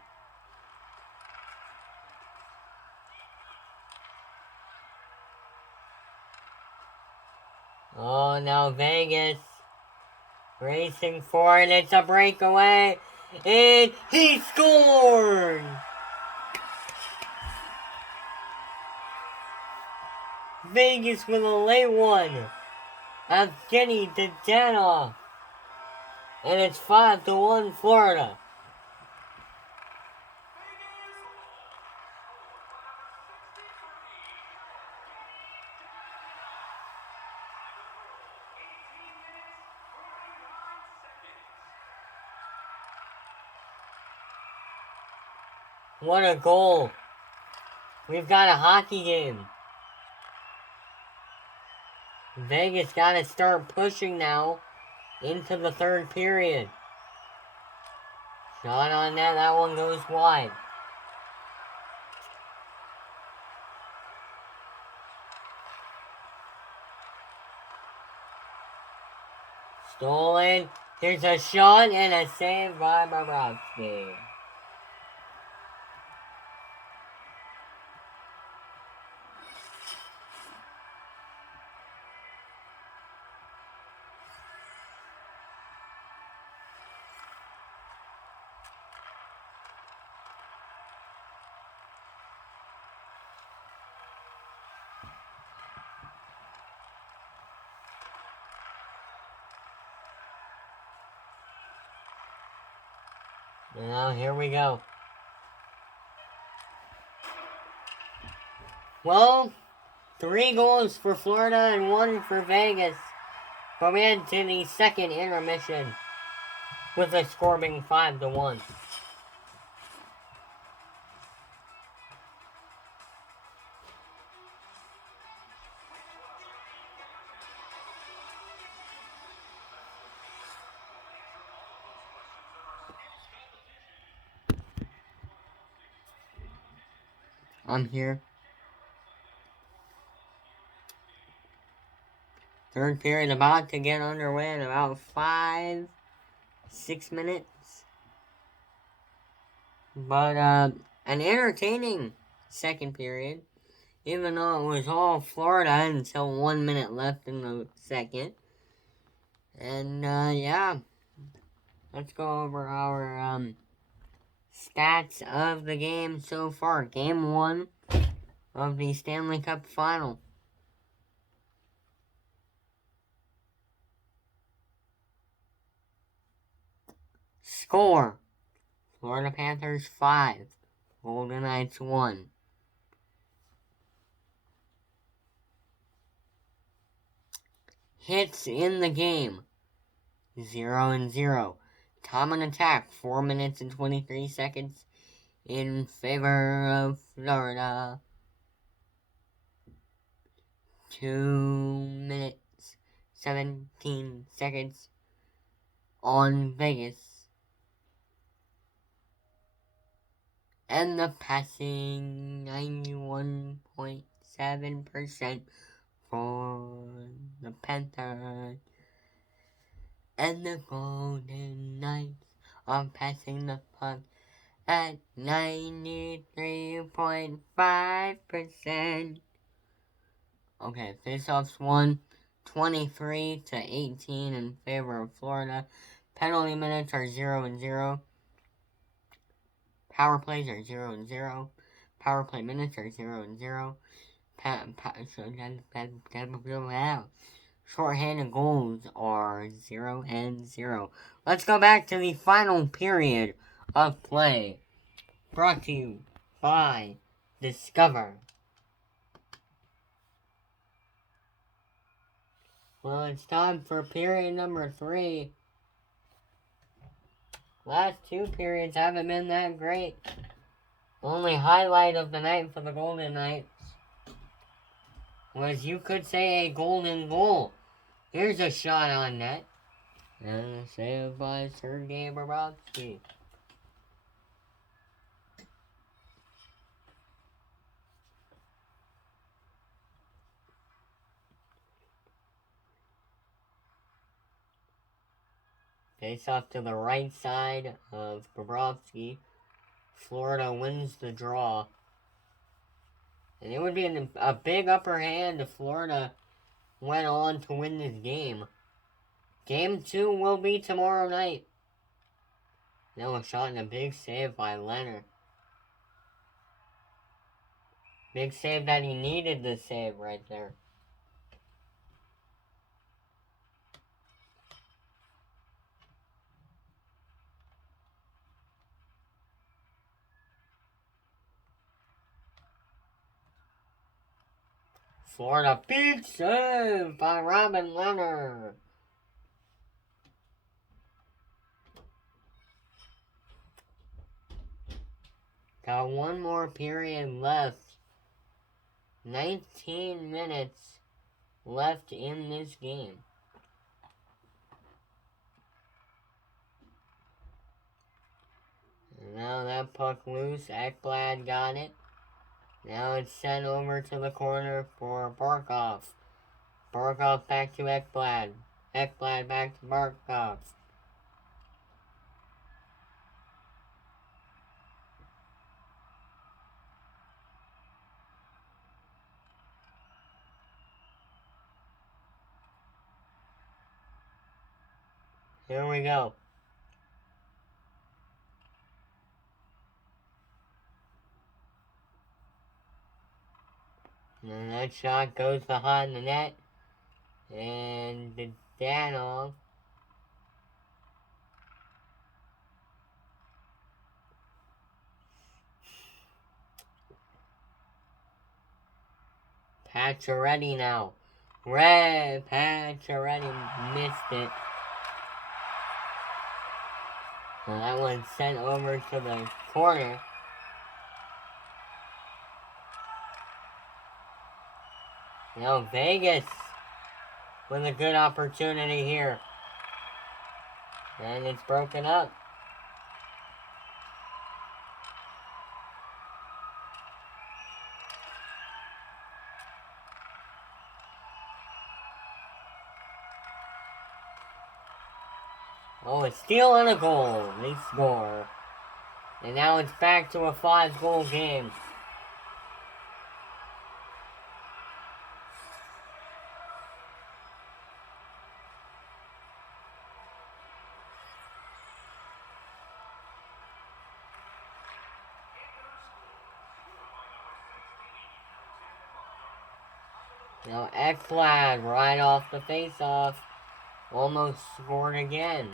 Oh, now Vegas racing forward. It's a breakaway. And he scored! Vegas with a late one. Evgeny Dadonov. And it's 5-1 Florida. What a goal. We've got a hockey game. Vegas got to start pushing now into the third period. Shot on net, that one goes wide. Stolen. Here's a shot and a save by Bobrovsky. Now, here we go. Well, 3 goals for Florida and 1 for Vegas. But we head to the second intermission with a score being 5-1. I'm here. Third period about to get underway in about 5-6 minutes. But an entertaining second period. Even though it was all Florida until 1 minute left in the second. And yeah. Let's go over our stats of the game so far. Game 1 of the Stanley Cup Final. Score: Florida Panthers 5, Golden Knights 1. Hits in the game: 0-0. Time on attack: 4 minutes and 23 seconds in favor of Florida. 2 minutes 17 seconds on Vegas. And the passing 91.7% for the Panthers. And the Golden Knights are passing the puck at 93.5%. Okay, faceoffs won 23-18 in favor of Florida. Penalty minutes are 0-0. Power plays are 0-0. Power play minutes are 0-0. Shorthanded goals are 0-0. Let's go back to the final period of play. Brought to you by Discover. Well, it's time for period number 3. Last 2 periods haven't been that great. Only highlight of the night for the Golden Knights was, you could say, a golden goal. Here's a shot on net. And a save by Sergei Bobrovsky. Face off to the right side of Bobrovsky. Florida wins the draw. And it would be a big upper hand if Florida went on to win this game. Game 2 will be tomorrow night. Now a shot and a big save by Leonard. Big save that he needed to save right there. Florida big save by Robin Leonard. Got one more period left. 19 minutes left in this game. And now that puck loose. Ekblad got it. Now it's sent over to the corner for Barkov. Barkov back to Ekblad. Ekblad back to Barkov. Here we go. And that shot goes behind the net. And the Danov. Pacioretty now. Pacioretty missed it. Well, that one's sent over to the corner. Now Vegas with a good opportunity here. And it's broken up. Oh, a steal and a goal. They score. And now it's back to a 5-goal game. Now Ekblad right off the face-off. Almost scored again.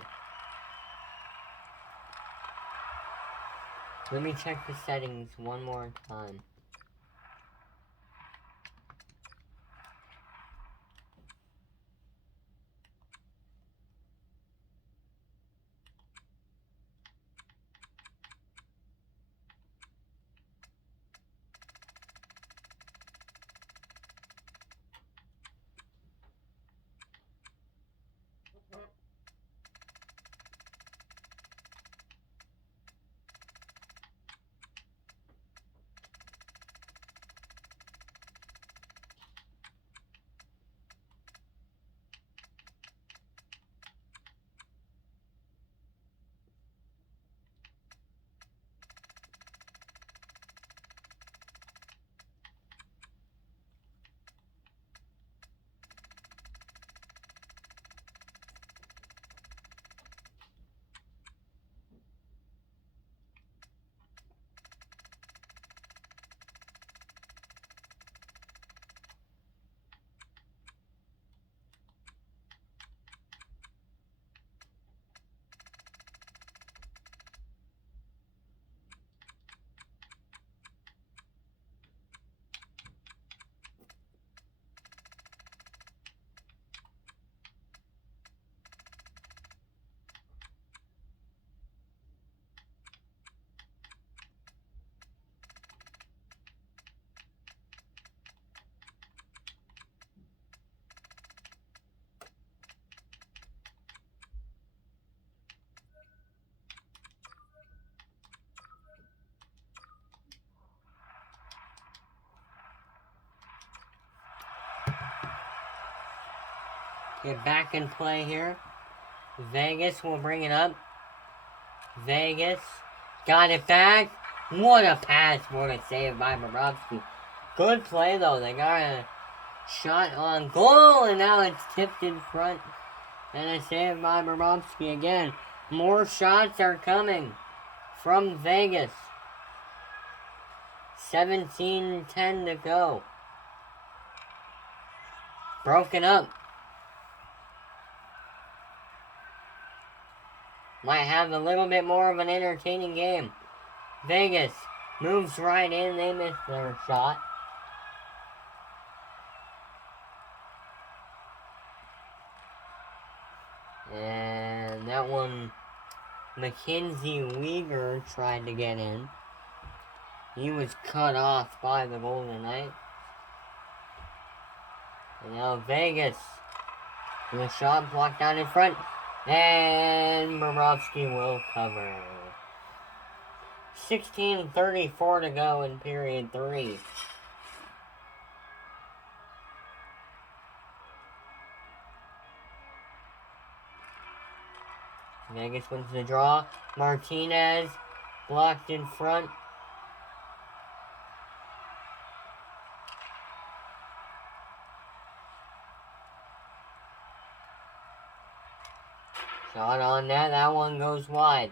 Let me check the settings one more time. Get back in play here. Vegas will bring it up. Vegas got it back. What a pass. What a save by Bobrovsky. Good play, though. They got a shot on goal, and now it's tipped in front. And a save by Bobrovsky again. More shots are coming from Vegas. 17:10 to go. Broken up. Might have a little bit more of an entertaining game. Vegas moves right in. They miss their shot. And that one, Mackenzie Weegar tried to get in. He was cut off by the Golden Knights. And now Vegas. The shot blocked out in front. And Bobrovsky will cover. 16:34 to go in period 3. Vegas wins the draw. Martinez blocked in front. Shot on that. That one goes wide.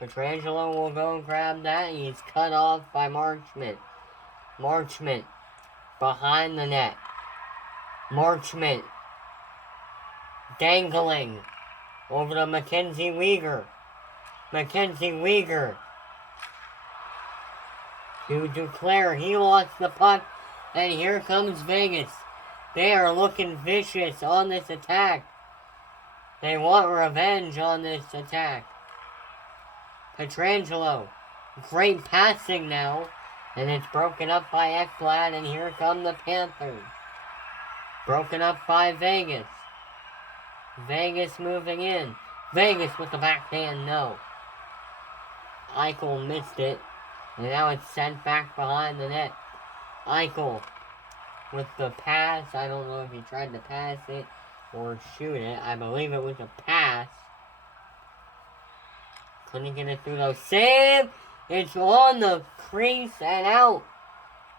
Pietrangelo will go grab that. He's cut off by Marchment. Marchment behind the net. Marchment dangling over to Mackenzie Weegar. Mackenzie Weegar to Duclair. He lost the puck. And here comes Vegas. They are looking vicious on this attack. They want revenge on this attack. Pietrangelo. Great passing now. And it's broken up by Ekblad. And here come the Panthers. Broken up by Vegas. Vegas moving in. Vegas with the backhand, no. Eichel missed it. And now it's sent back behind the net. Eichel with the pass. I don't know if he tried to pass it or shoot it. I believe it was a pass. Couldn't get it through though. Save! It's on the crease and out.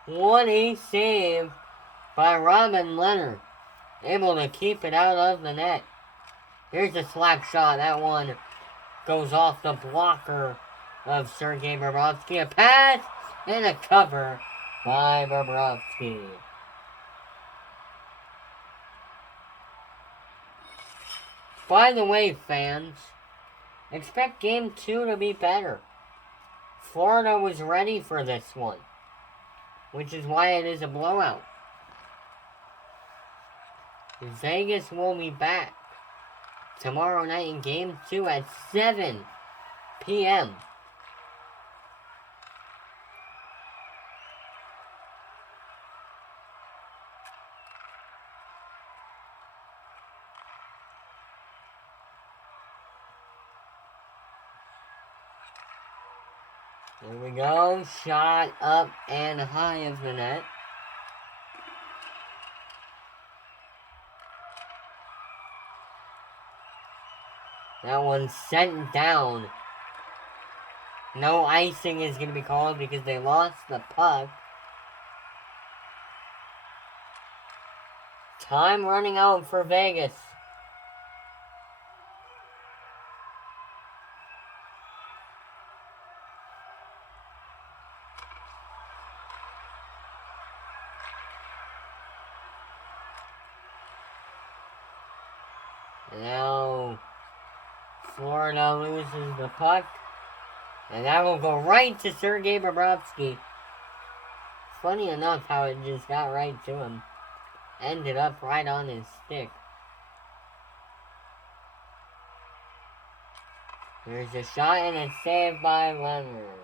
What a save by Robin Leonard. Able to keep it out of the net. Here's a slap shot. That one goes off the blocker of Sergei Bobrovsky. A pass and a cover by Bobrovsky. By the way, fans, expect Game 2 to be better. Florida was ready for this one, which is why it is a blowout. Vegas will be back tomorrow night in Game 2 at 7 p.m. Here we go. Shot up and high of the net. That one's sent down. No icing is going to be called because they lost the puck. Time running out for Vegas. Now, Florida loses the puck. And that will go right to Sergei Bobrovsky. Funny enough how it just got right to him. Ended up right on his stick. There's a shot and it's saved by Leonard.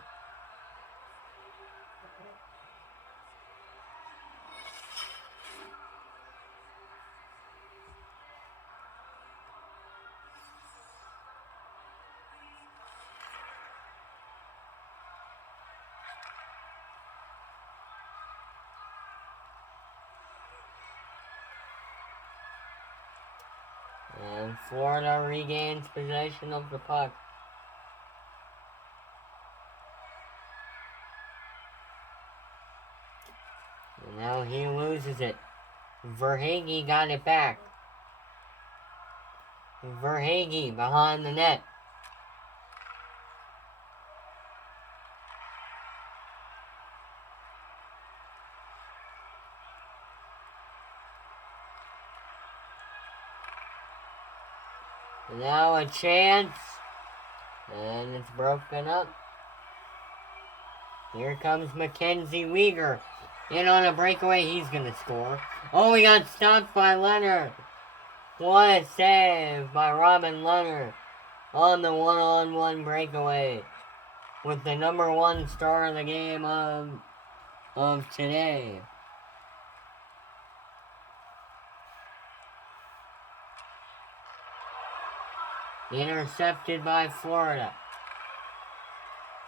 And Florida regains possession of the puck. And now he loses it. Verhaeghe got it back. Verhaeghe behind the net. Now a chance. And it's broken up. Here comes Mackenzie Weegar. In on a breakaway, he's gonna score. Oh, he got stopped by Leonard. What a save by Robin Leonard on the one-on-one breakaway with the number one star of the game of today. Intercepted by Florida.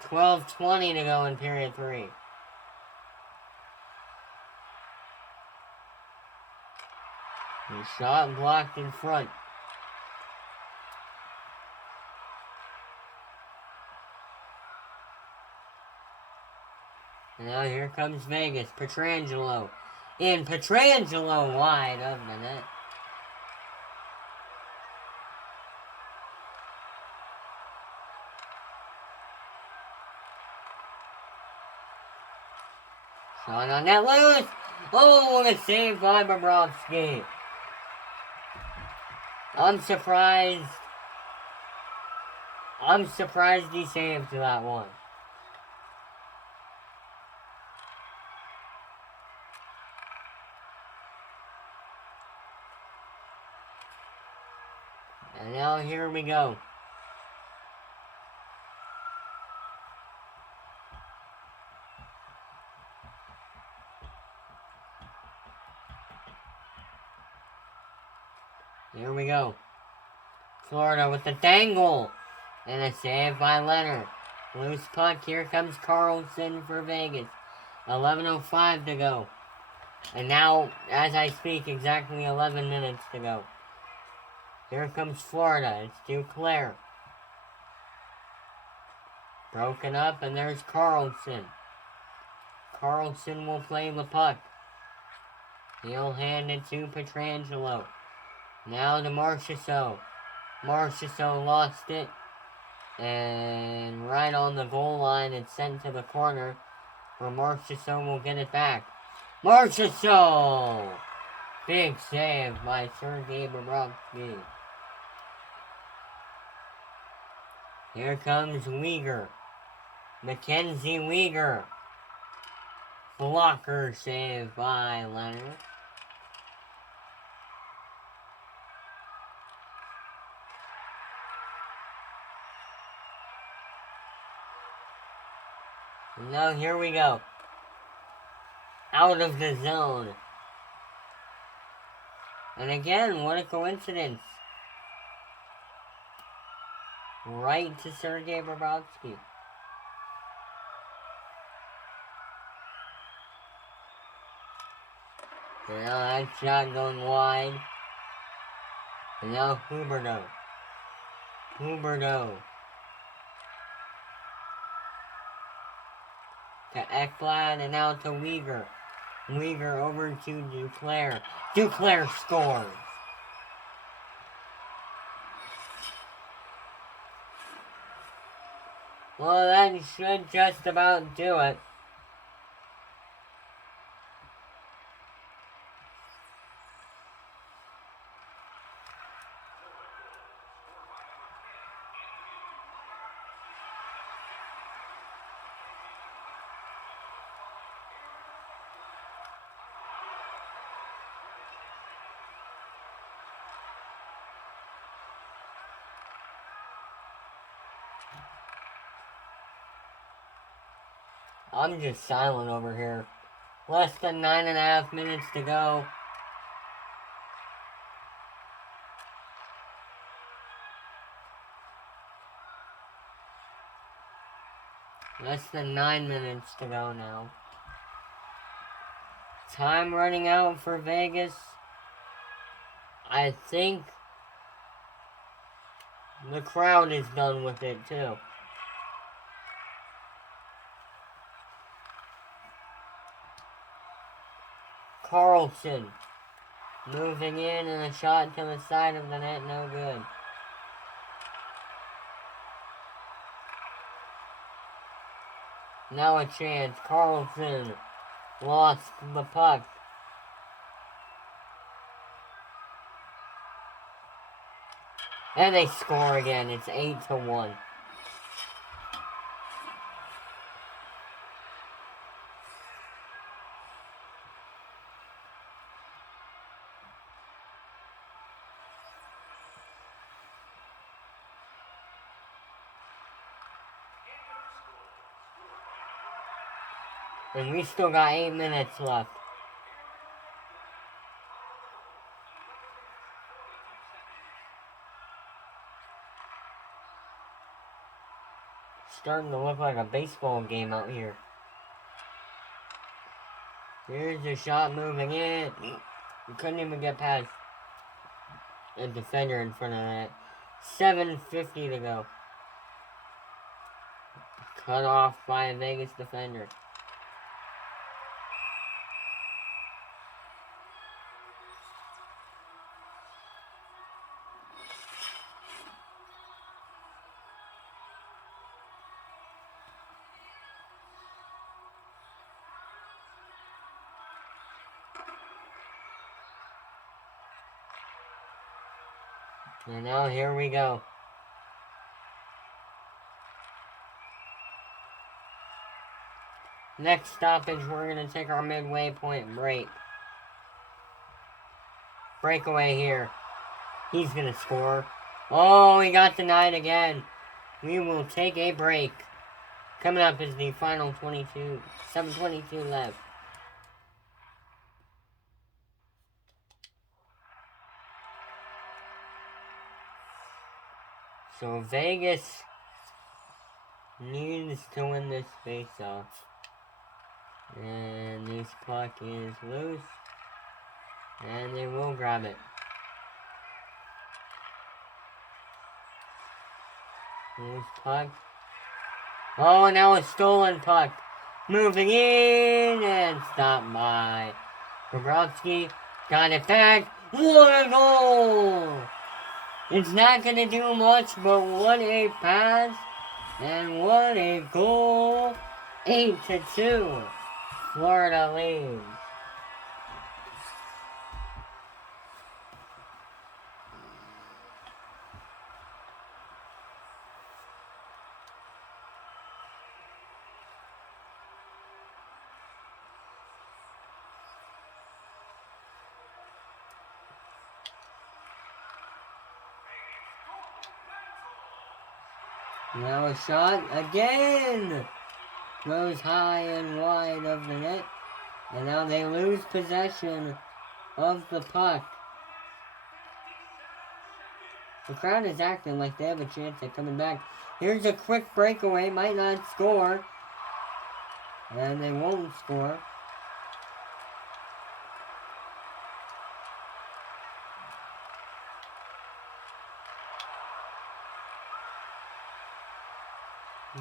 12:20 to go in period 3. The shot blocked in front. And now here comes Vegas. Pietrangelo. In Pietrangelo wide of the net. Shot on that loose. Oh, what a save by Bobrovsky. I'm surprised he saved that one. And now here we go. Here we go. Florida with the dangle. And a save by Leonard. Loose puck. Here comes Carlson for Vegas. 11:05 to go. And now, as I speak, exactly 11 minutes to go. Here comes Florida. It's Duclair. Broken up, and there's Carlson. Carlson will play the puck. He'll hand it to Pietrangelo. Now to Marchessault. Marchessault lost it. And right on the goal line, it's sent to the corner where Marchessault will get it back. Marchessault! Big save by Sergei Bobrovsky. Here comes Weegar. Mackenzie Weegar. Blocker save by Leonard. And now here we go. Out of the zone. And again, what a coincidence. Right to Sergei Bobrovsky. Now that shot going wide. And now Huberdeau. Huberdeau. To Ekblad and now to Weegar. Weegar over to Duclair. Duclair scores. Well, that should just about do it. I'm just silent over here. Less than 9.5 minutes to go. Less than 9 minutes to go now. Time running out for Vegas. I think The crowd is done with it too. Carlson moving in and a shot to the side of the net, no good. Now a chance. Carlson lost the puck. And they score again. It's 8-1. And we still got 8 minutes left. Starting to look like a baseball game out here. Here's the shot moving in. We couldn't even get past a defender in front of that. 7:50 to go. Cut off by a Vegas defender. And now here we go. Next stoppage, we're going to take our midway point break. Breakaway here. He's going to score. Oh, he got denied again. We will take a break. Coming up is the final 7:22 left. So Vegas needs to win this face-off. And this puck is loose. And they will grab it. Loose puck. Oh, now a stolen puck. Moving in and stopped by Bobrovsky. Got it back. What a goal! It's not going to do much, but what a pass. And what a goal. 8-2. Florida leads. Now a shot again. Goes high and wide of the net. And now they lose possession of the puck. The crowd is acting like they have a chance at coming back. Here's a quick breakaway. Might not score. And they won't score.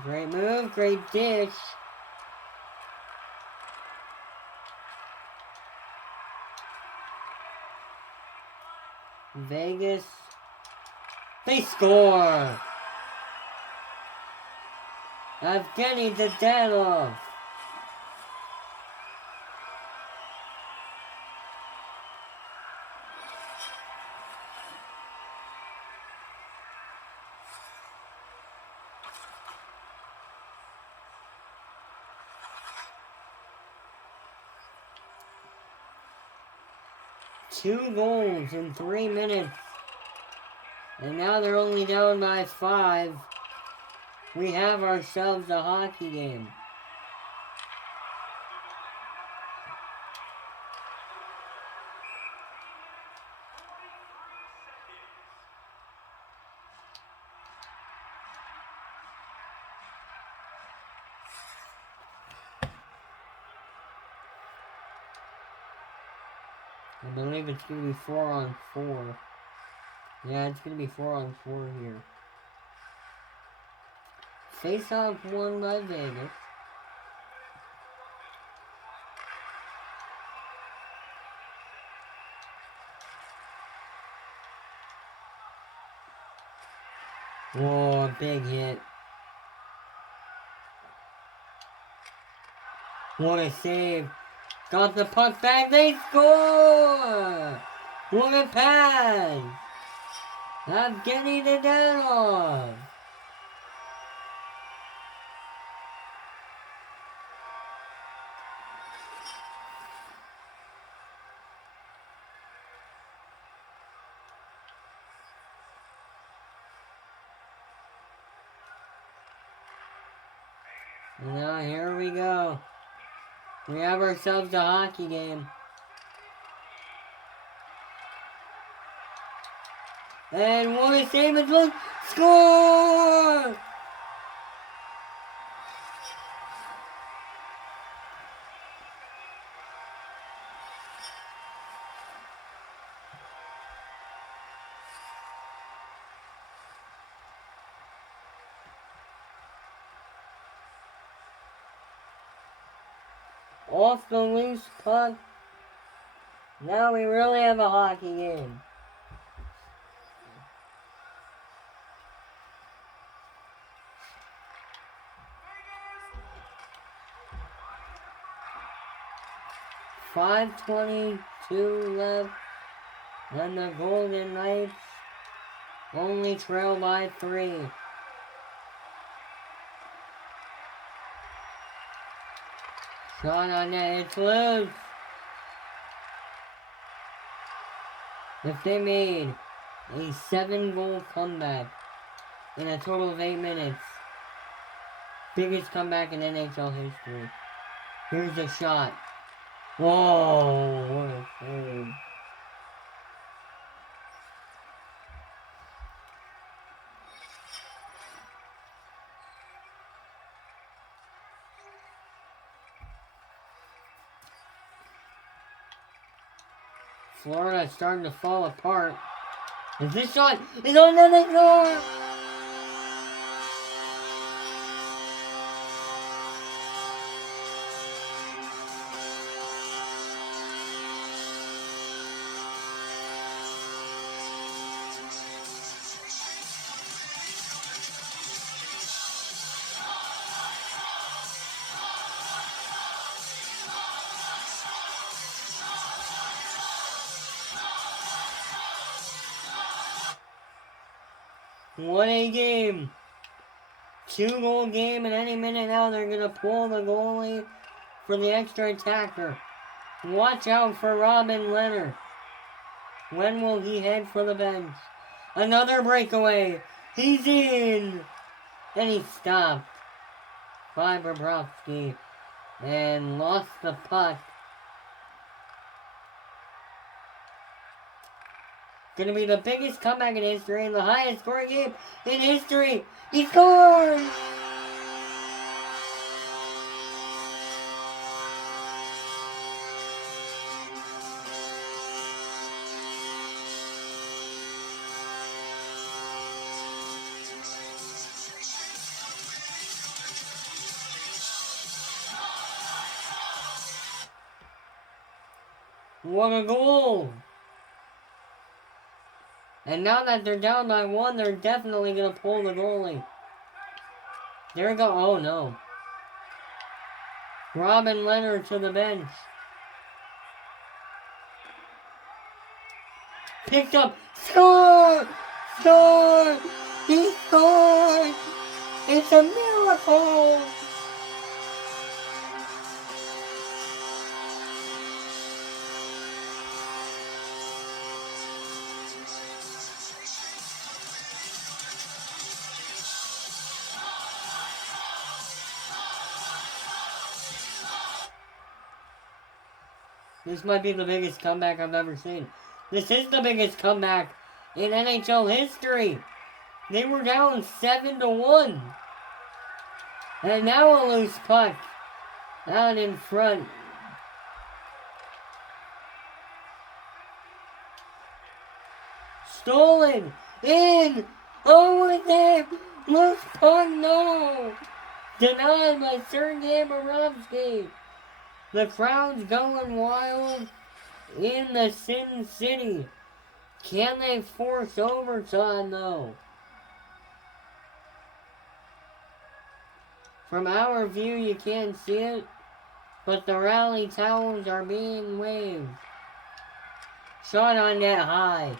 Great move, great dish. Vegas. They score! Evgeny Dadonov. Two goals in 3 minutes. And now they're only down by 5. We have ourselves a hockey game. I believe it's going to be 4-on-4. Yeah, it's going to be 4-on-4 here. Face-off won by Vegas. Whoa, big hit. What a save. Got the puck back, they score! What a pass! Evgeny Dadonov! Now here we go. We have ourselves a hockey game. And what a save it looks. Score! Off the loose puck. Now we really have a hockey game. .5:22 left, and the Golden Knights only trail by 3. Shot on net, it's loose. If they made a 7-goal comeback in a total of 8 minutes, biggest comeback in NHL history. Here's a shot. Whoa, what a save. Florida's starting to fall apart. Is this shot is on the door? What a game. 2-goal game, and any minute now they're going to pull the goalie for the extra attacker. Watch out for Robin Leonard. When will he head for the bench? Another breakaway. He's in. And he stopped by Bobrovsky and lost the puck. Gonna be the biggest comeback in history and the highest scoring game in history. He scored! What a goal! And now that they're down by 1, they're definitely going to pull the goalie. There we go. Oh, no. Robin Leonard to the bench. Picked up. Score! Score! He scored! It's a miracle! This might be the biggest comeback I've ever seen. This is the biggest comeback in NHL history. They were down 7-1. And now a loose puck out in front. Stolen in. Oh, what a save. Loose puck, no! Denied by Sergei Bobrovsky. The crowd's going wild in the Sin City. Can they force overtime, though? From our view, you can't see it, but the rally towels are being waved. Shot on net high.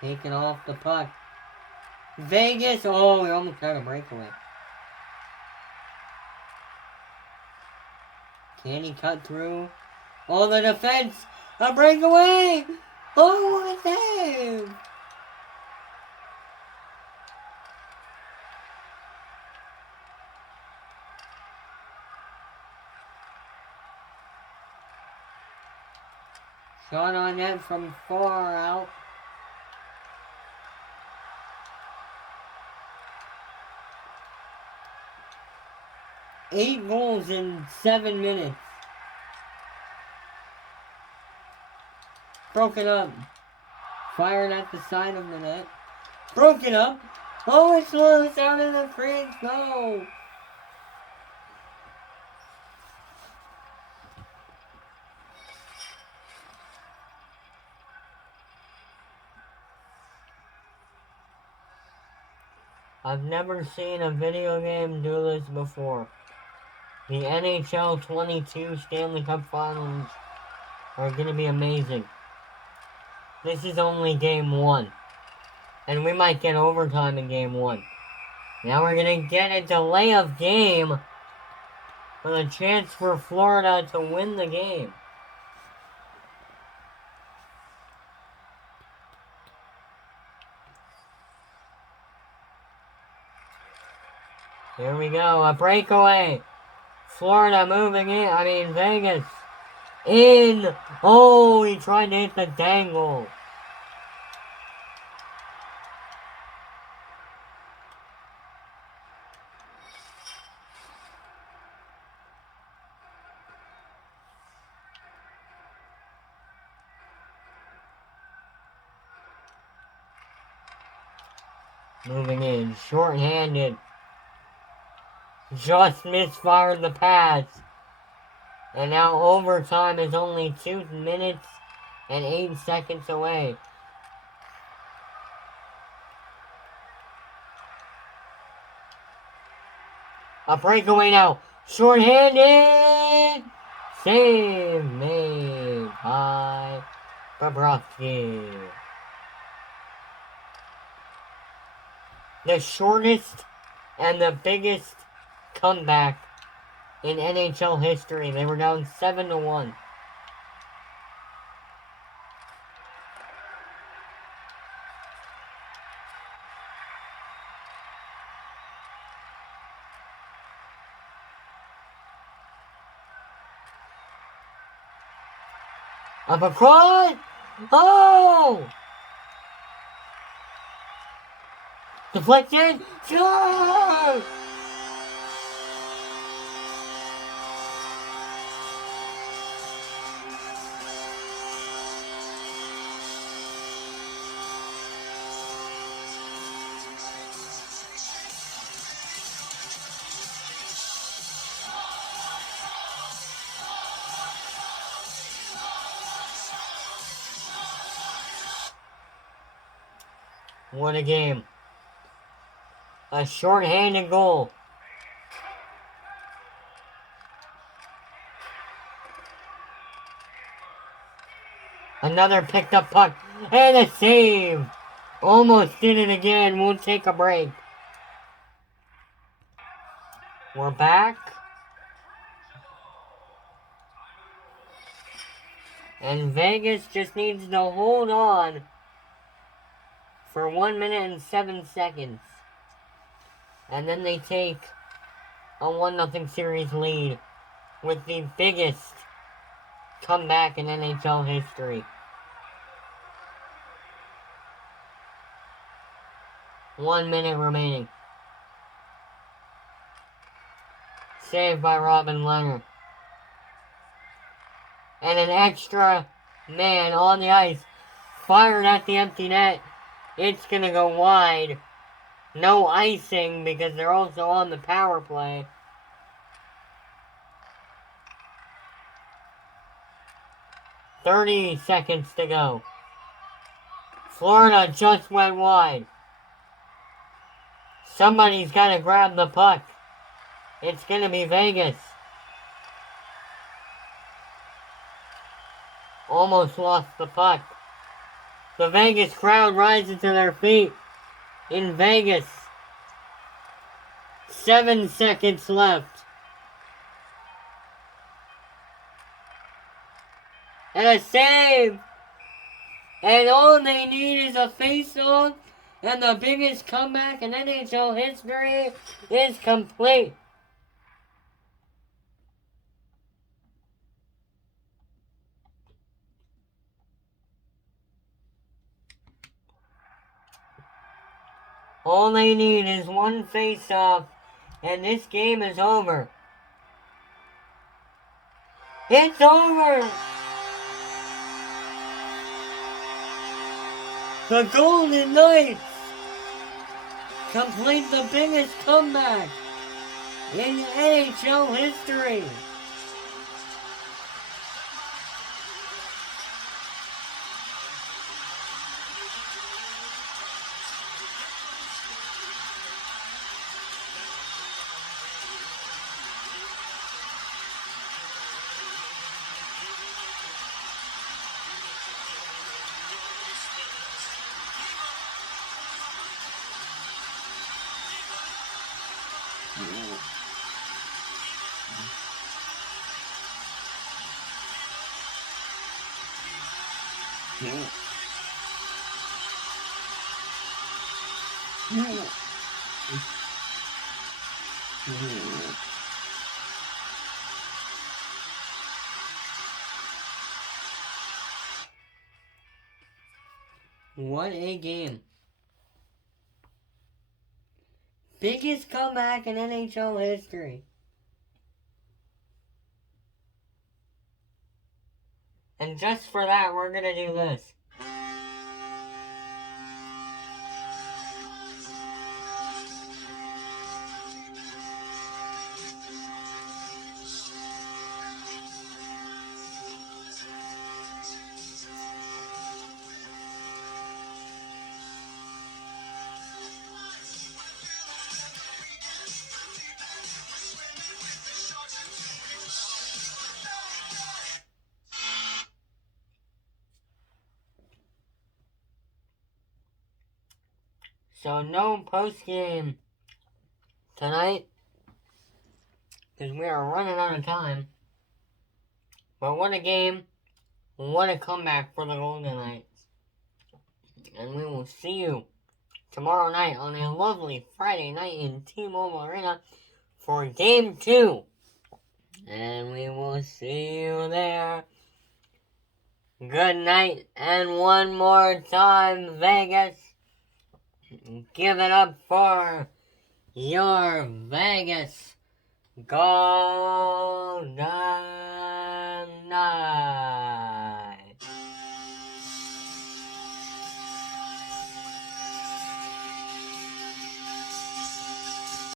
Taken off the puck. Vegas, oh, we almost got a breakaway. Can he cut through? Oh, the defense! A breakaway! Oh, what a save! Shot on net from far out. Eight goals in 7 minutes. Broken up. Fired at the side of the net. Broken up. Oh, it's loose out of the crease. No. I've never seen a video game do this before. The NHL 22 Stanley Cup Finals are going to be amazing. This is only game 1. And we might get overtime in game 1. Now we're going to get a delay of game with a chance for Florida to win the game. Here we go, a breakaway. Florida moving in, Vegas. In! Oh, he tried to hit the dangle. Moving in, short-handed. Just misfired the pass. And now overtime is only 2 minutes and 8 seconds away. A breakaway now. Short-handed! Save made by Bobrovsky. The shortest and the biggest comeback in NHL history. They were down 7-1. Up across! Oh! Deflected! Sure! What a game. A short-handed goal. Another picked up puck. And a save. Almost did it again. We'll take a break. We're back. And Vegas just needs to hold on for 1 minute and 7 seconds. And then they take a 1-0 series lead with the biggest comeback in NHL history. 1 minute remaining. Saved by Robin Leonard. and an extra man on the ice fired at the empty net. It's going to go wide. No icing because they're also on the power play. .30 seconds to go. Florida just went wide. Somebody's got to grab the puck. It's going to be Vegas. Almost lost the puck. The Vegas crowd rises to their feet in Vegas. 7 seconds left. And a save! And all they need is a face-off, and the biggest comeback in NHL history is complete. All they need is one face-off, and this game is over. It's over! The Golden Knights complete the biggest comeback in NHL history. What a game. Biggest comeback in NHL history. And just for that, we're going to do this. So no post-game tonight, because we are running out of time. But what a game, what a comeback for the Golden Knights. And we will see you tomorrow night on a lovely Friday night in T-Mobile Arena for Game 2. And we will see you there. Good night, and one more time, Vegas. Give it up for your Vegas Golden